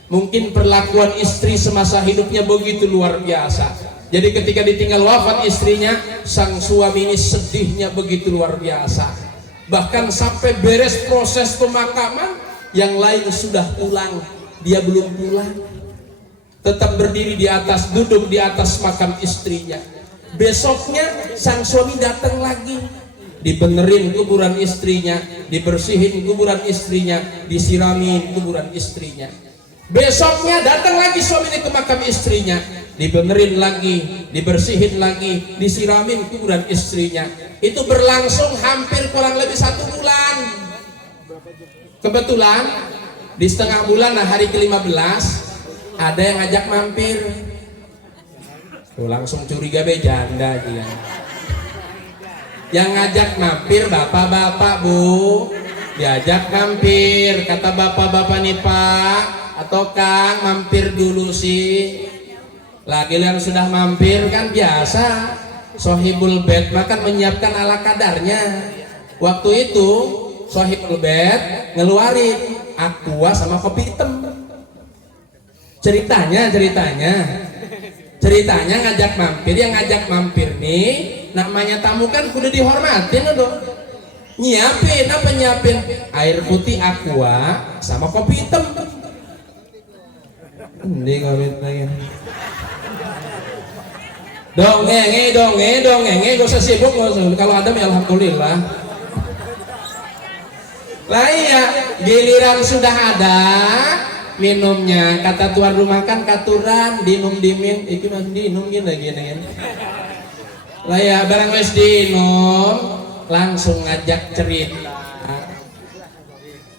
mungkin perlakuan istri semasa hidupnya begitu luar biasa. Jadi ketika ditinggal wafat istrinya, sang suami ini sedihnya begitu luar biasa. Bahkan sampai beres proses pemakaman, yang lain sudah pulang, dia belum pulang. Tetap berdiri di atas, duduk di atas makam istrinya. Besoknya sang suami datang lagi, dibenerin kuburan istrinya, dibersihin kuburan istrinya, disiramin kuburan istrinya. Besoknya datang lagi suami ini ke makam istrinya, dibenerin lagi, dibersihin lagi, disiramin kuburan istrinya. Itu berlangsung hampir kurang lebih 1 bulan. Kebetulan di setengah bulan, nah hari ke-15 ada yang ngajak mampir. Tuh, langsung curiga be janda dia. Yang ngajak mampir bapak-bapak, Bu. Diajak mampir, kata bapak-bapak nih, Pak atau Kang, mampir dulu sih. Lagi yang sudah mampir kan biasa, sohibul bed makan menyiapkan ala kadarnya. Waktu itu sohibul bed ngeluarin aqua sama kopi hitam. Ceritanya ngajak mampir, yang ngajak mampir nih namanya tamu kan kudu dihormatin tuh. Nyiapin air putih aqua sama kopi hitam. Ini kawin lagi. Dongenge, gak usah sibuk, kalau ada ya alhamdulillah. Lah iya, giliran sudah ada minumnya, kata tuan rumah kan katuran dinum dimin, itu masih dinum gini. Lah ya, barang wis dinum, langsung ngajak cerita.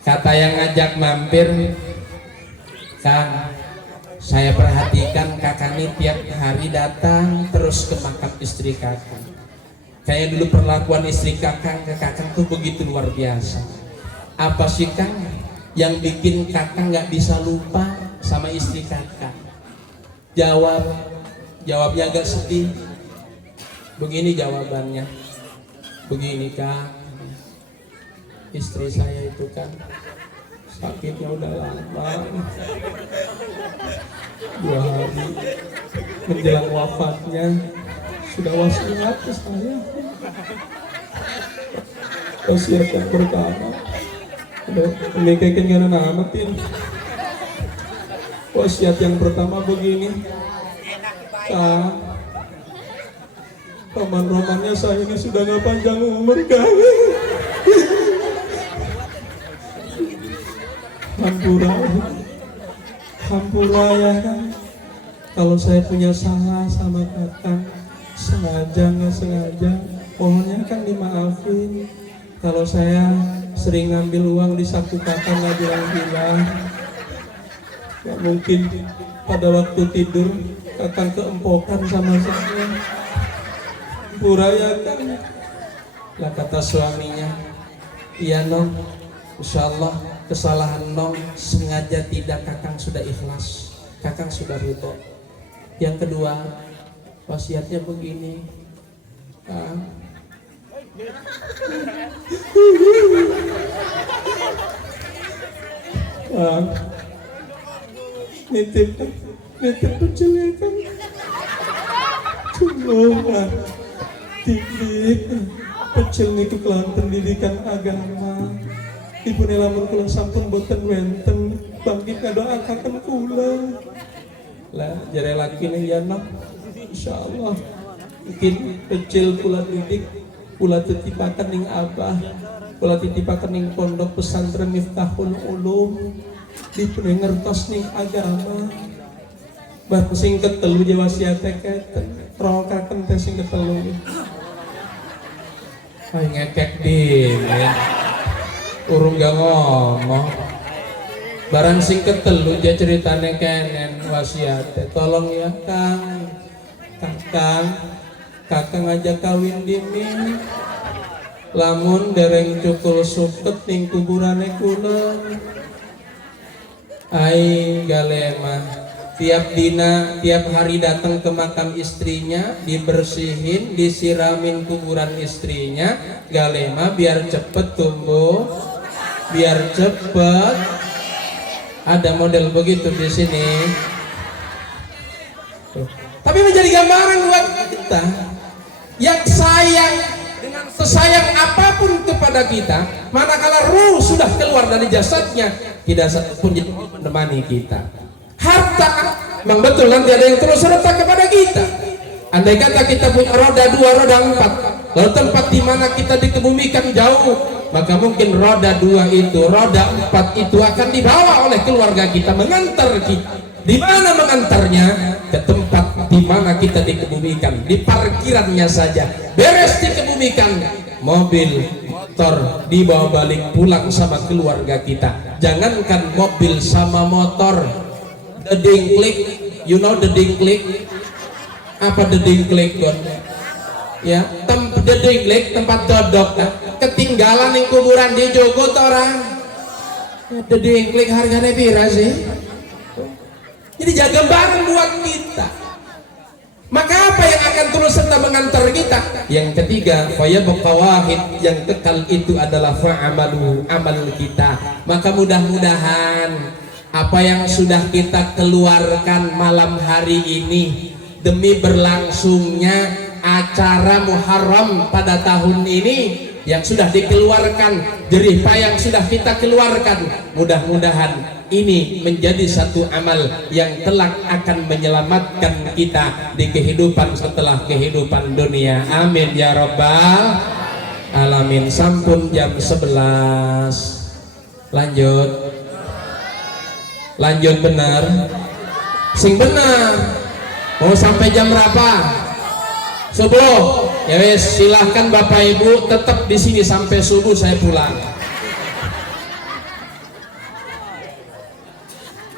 Kata yang ngajak mampir, Kang, saya perhatikan kakak ini tiap hari datang terus ke makam istri kakak. Kayak dulu perlakuan istri kakak ke kakak tuh begitu luar biasa. Apa sih Kang yang bikin kakak nggak bisa lupa sama istri kakak? Jawabnya agak sedih. Begini jawabannya. Begini Kang, istri saya itu kan sakitnya udah lama, 2 hari menjelang wafatnya sudah wasiat ke saya. Wasiat yang pertama, ini kayaknya gak ada namatin. Wasiat yang pertama begini, Kak, roman-romannya saya ini sudah gak panjang umur Kak. Hampura ya kan. Kalau saya punya salah sama kakak, sengaja nggak sengaja, pohonnya kan dimaafin. Kalau saya sering ngambil uang di saku kakak nggak bilang-bilang, ya mungkin pada waktu tidur kakak keempokan sama saya. Hampura ya kan. Lah kata suaminya, iya Nong, insyaallah kesalahan Nong sengaja tidak, kakang sudah ikhlas, kakang sudah ridho. Yang kedua, wasiatnya begini, nitip penjelekan, tulungan, titip pecel niku kelawan pendidikan agama. Ibu lamun kula sampun boten wenten bangkit ngadoakaken kula. Lah jare lakine ya Nok, insyaallah mungkin kecil kula didik, kula titipaken ning abah, kula titipaken ning pondok pesantren Miftahul Ulum, dipun ngertos ning agama. Bar sing ketelu je wasiate keten, rokaken teh sing ketelu. Hai ngekek din ya. Urung gak ngomong, barang sing ketelu dia ceritane kenen wasiate. Tolong ya Kang, kakang ngajak kawin dini, lamun dereng cukul suket ning kuburane kula. Ai galema tiap hari datang ke makam istrinya, dibersihin, disiramin kuburan istrinya, galema biar cepet tumbuh, biar cepet. Ada model begitu di sini. Tapi menjadi gambaran buat kita yang sayang dengan sesayang apapun kepada kita, manakala ruh sudah keluar dari jasadnya, tidak satupun yang mau menemani kita. Harta memang betul nanti ada yang terus serta kepada kita. Andai kata kita punya roda 2, roda 4, lalu tempat di mana kita dikebumikan jauh, maka mungkin roda 2 itu, roda 4 itu akan dibawa oleh keluarga kita, mengantar kita. Di mana mengantarnya? Ke tempat di mana kita dikebumikan, di parkirannya saja. Beres dikebumikan, mobil, motor dibawa balik pulang sama keluarga kita. Jangankan mobil sama motor, the dingklik, you know the dingklik? Apa the dingklik, Don? Ya, the dingklik tempat dodok, ketinggalan di kuburan di Jogot orang. The dingklik harganya pira sih? Jadi jaga barang buat kita. Maka apa yang akan terus serta mengantar kita? Yang ketiga, fayabqa wahid, yang kekal itu adalah fa'amalu, amal kita. Maka mudah-mudahan apa yang sudah kita keluarkan malam hari ini demi berlangsungnya acara Muharram pada tahun ini, yang sudah dikeluarkan, jerih payah yang sudah kita keluarkan, mudah-mudahan ini menjadi satu amal yang kelak akan menyelamatkan kita di kehidupan setelah kehidupan dunia. Amin ya rabbal alamin. Sampun jam 11. Lanjut benar, sing benar. Mau sampai jam berapa? Subuh. Ya wes, silahkan Bapak Ibu tetap di sini sampai subuh, saya pulang.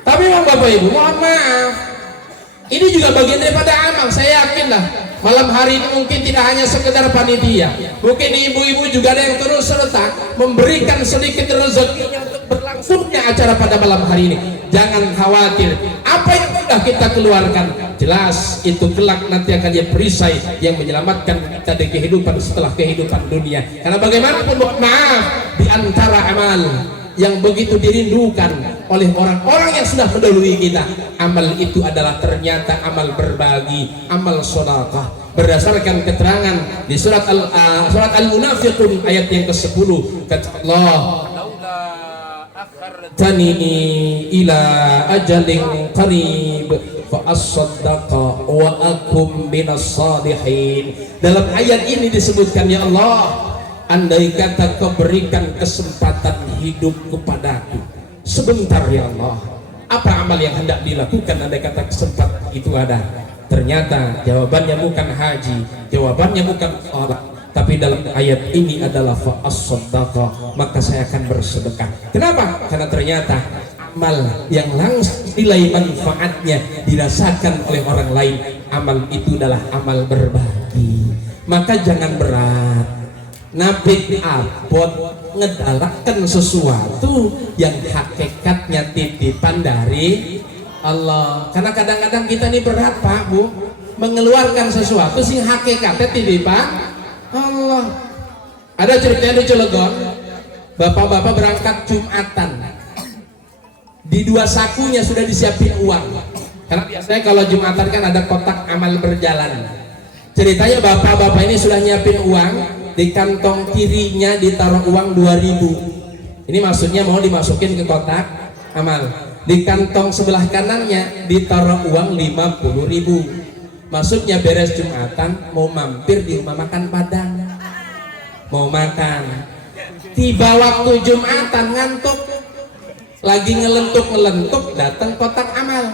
Tapi memang Bapak Ibu, mohon maaf, ini juga bagian daripada amal. Saya yakin lah malam hari ini mungkin tidak hanya sekedar panitia, mungkin ibu-ibu juga ada yang terus serta memberikan sedikit rezekinya untuk berlangsungnya acara pada malam hari ini. Jangan khawatir, apa yang sudah kita keluarkan jelas itu kelak nanti akan jadi perisai yang menyelamatkan kita di kehidupan setelah kehidupan dunia. Karena bagaimanapun, mohon maaf, di antara amal yang begitu dirindukan oleh orang-orang yang sudah mendahului kita, amal itu adalah ternyata amal berbagi, amal sedekah. Berdasarkan keterangan di surat Al-Munafiqun ayat yang ke-10, kata Allah, tani ila ajalin qarib fa as-saddaqa wa akum minas salihin. Dalam ayat ini disebutkan, ya Allah, andai kata kau berikan kesempatan hidup kepadaku sebentar ya Allah, apa amal yang hendak dilakukan andai kata kesempatan itu ada? Ternyata jawabannya bukan haji, jawabannya bukan sholat, tapi dalam ayat ini adalah fa'as-sadaqah, maka saya akan bersedekah. Kenapa? Karena ternyata amal yang langsung nilai manfaatnya dirasakan oleh orang lain, amal itu adalah amal berbagi. Maka jangan berat, nabik abot ngedalakan sesuatu yang hakikatnya titipan dari Allah. Karena kadang-kadang kita ini berat Pak Bu mengeluarkan sesuatu sing hakikatnya titipan Allah. Ada ceritanya di Cilegon, bapak-bapak berangkat Jumatan, di 2 sakunya sudah disiapin uang. Karena biasanya kalau Jumatan kan ada kotak amal berjalan. Ceritanya bapak-bapak ini sudah nyiapin uang, di kantong kirinya ditaruh uang 2.000. Ini maksudnya mau dimasukin ke kotak amal. Di kantong sebelah kanannya ditaruh uang 50.000. Maksudnya beres Jumatan mau mampir di rumah makan Padang, mau makan. Tiba waktu Jumatan ngantuk, lagi ngelentuk datang kotak amal.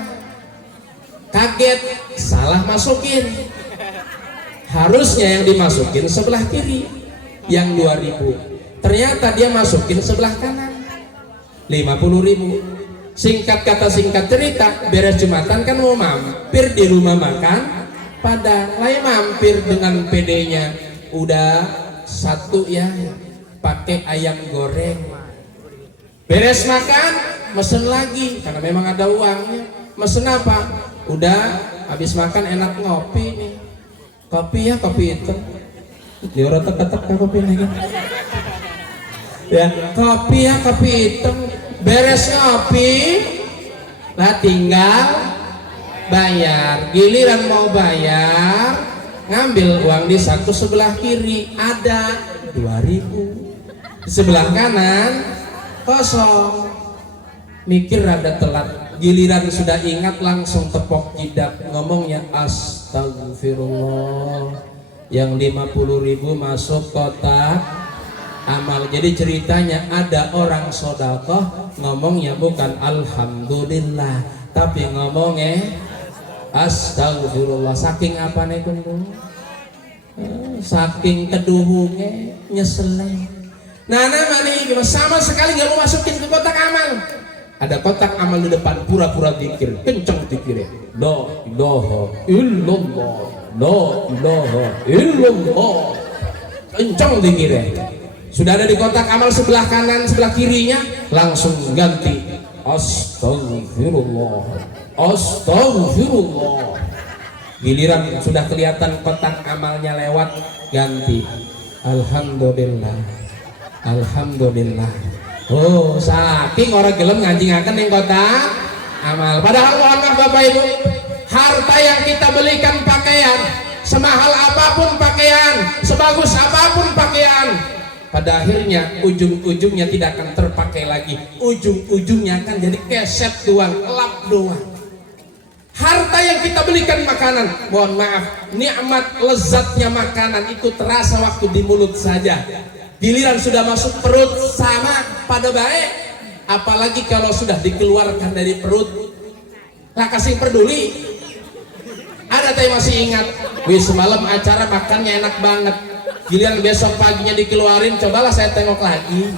Kaget, salah masukin. Harusnya yang dimasukin sebelah kiri, yang 2.000. Ternyata dia masukin sebelah kanan, 50.000. Singkat kata singkat cerita, beres Jumatan kan mau mampir di rumah makan Padang, lain mampir dengan PD-nya, udah satu ya, pakai ayam goreng. Beres makan, mesen lagi karena memang ada uangnya. Mesen apa? Udah habis makan enak ngopi nih. Kopi ya, kopi hitam. Dia orang tetap kopi lagi. Ya, kopi ya, kopi hitam. Beres ngopi, lah tinggal bayar. Giliran mau bayar, ngambil uang di saku sebelah kiri ada 2.000, di sebelah kanan kosong. mikir rada telat, giliran sudah ingat langsung tepok jidat ngomongnya astagfirullah. Yang 50.000 masuk kotak amal. Jadi ceritanya ada orang sodakoh ngomongnya bukan alhamdulillah, tapi ngomongnya astagfirullah. Saking apa nih kundu? Saking keduhungnya nyeselnya. Nah nih sama sekali nggak mau masukin ke kotak amal. Ada kotak amal di depan, pura-pura zikir, kenceng zikirnya. La ilaha illallah, la ilaha illallah. Kenceng zikirnya. Sudah ada di kotak amal sebelah kanan, sebelah kirinya, langsung ganti astagfirullah, astagfirullah. Giliran sudah kelihatan kotak amalnya lewat, ganti alhamdulillah, alhamdulillah. Oh, saking orang gelem nganjingaken yang kotak amal. Padahal mohon maaf Bapak Ibu, harta yang kita belikan pakaian, semahal apapun pakaian, sebagus apapun pakaian, pada akhirnya ujung-ujungnya tidak akan terpakai lagi. Ujung-ujungnya akan jadi keset doang, lap doang. Harta yang kita belikan makanan, mohon maaf, nikmat lezatnya makanan itu terasa waktu di mulut saja. Giliran sudah masuk perut sama pada baik, apalagi kalau sudah dikeluarkan dari perut, lah kasih peduli. Ada teh masih ingat, wih semalam acara makannya enak banget. Giliran besok paginya dikeluarin, cobalah saya tengok lagi.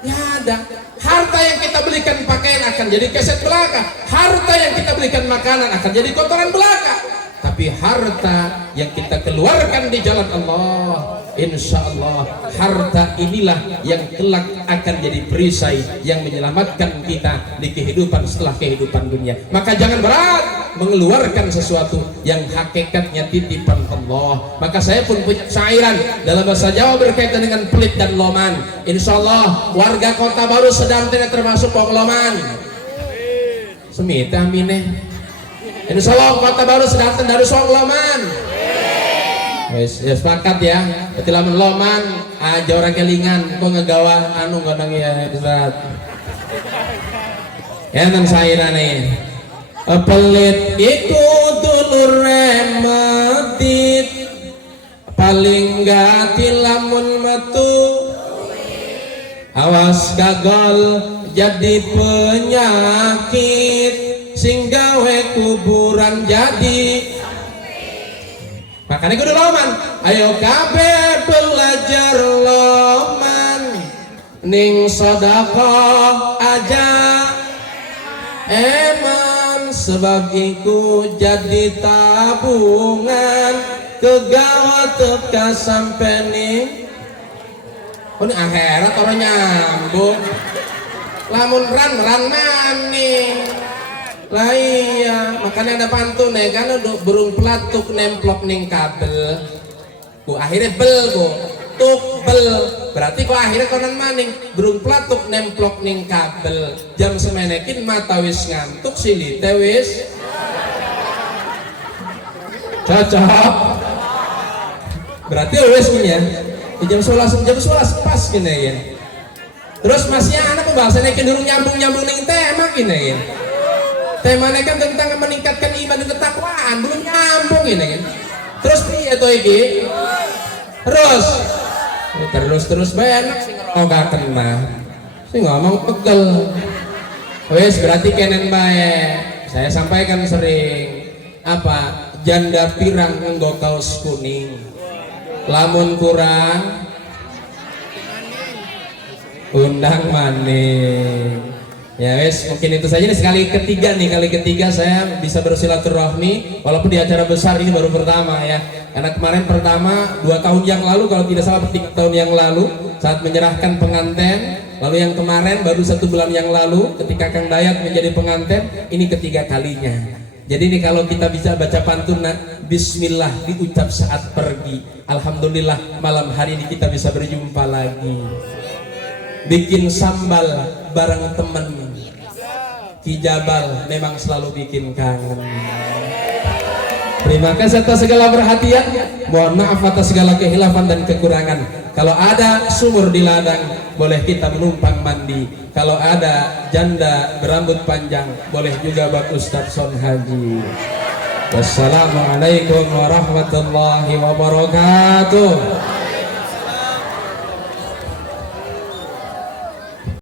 Ya ada. Harta yang kita belikan pakaian akan jadi keset belaka. Harta yang kita belikan makanan akan jadi kotoran belaka. Tapi harta yang kita keluarkan di jalan Allah, insya Allah harta inilah yang kelak akan jadi perisai yang menyelamatkan kita di kehidupan setelah kehidupan dunia. Maka jangan berat mengeluarkan sesuatu yang hakikatnya titipan Allah. Maka saya pun punya syairan dalam bahasa Jawa berkaitan dengan pelit dan loman. Insya Allah warga Kota Baru sedang tidak termasuk wong loman. Semita amineh. Insya Allah Kota Baru sedang darus wong loman. Ya sepakat ya. Berarti lamun loman aja orang kelingan kok ngegawa anu ngodang ya Ustaz. Ya nang syairan nih. Pelit itu dulur remetit, paling gati lamun metu, awas kagol jadi penyakit, sing gawe kuburan jadi. Makanya kudu loman. Ayo kabeh belajar loman, ning sedekah aja eman, sebab iku jadi tabungan kegawa teka sampai nih. Oh ini akhirat orang nyambung. Lamun ran maning. Lah iya, makanya ada pantun ya kan burung pelatuk nemplok ning kabel. Ku akhirnya bel ku. Tuk bel. Berarti kok akhirnya konon maning burung pelatuk nemplok ning kabel. Jam semenekin mata wis ngantuk silite wis cocok. Berarti wis punya jam 11 pas gini ya. Terus masnya anak pembahasannya cenderung nyambung ning tema gini ya. Temanya kan tentang meningkatkan iman dan ketakwaan, belum nyambung ini kan. Terus piye to iki? Terus banyak sing ngerogaken mah. Sing ngomong pegel. Wes berarti kenen bae. Saya sampaikan sering apa? Janda pirang nggo kaos kuning. Lamun kurang undang maning. Ya wes, mungkin itu saja nih kali ketiga saya bisa bersilaturahmi walaupun di acara besar ini baru pertama ya. Karena kemarin pertama 2 tahun yang lalu kalau tidak salah 3 tahun yang lalu saat menyerahkan pengantin, lalu yang kemarin baru 1 bulan yang lalu ketika Kang Dayat menjadi pengantin, ini ketiga kalinya. Jadi ini kalau kita bisa baca pantun bismillah diucap saat pergi. Alhamdulillah malam hari ini kita bisa berjumpa lagi. Bikin sambal bareng temen Kijabal memang selalu bikin kangen. Terima kasih atas segala perhatian. Mohon maaf atas segala kehilafan dan kekurangan. Kalau ada sumur di ladang, boleh kita menumpang mandi. Kalau ada janda berambut panjang, boleh juga buat Ustadz Son Haji. Wassalamualaikum warahmatullahi wabarakatuh.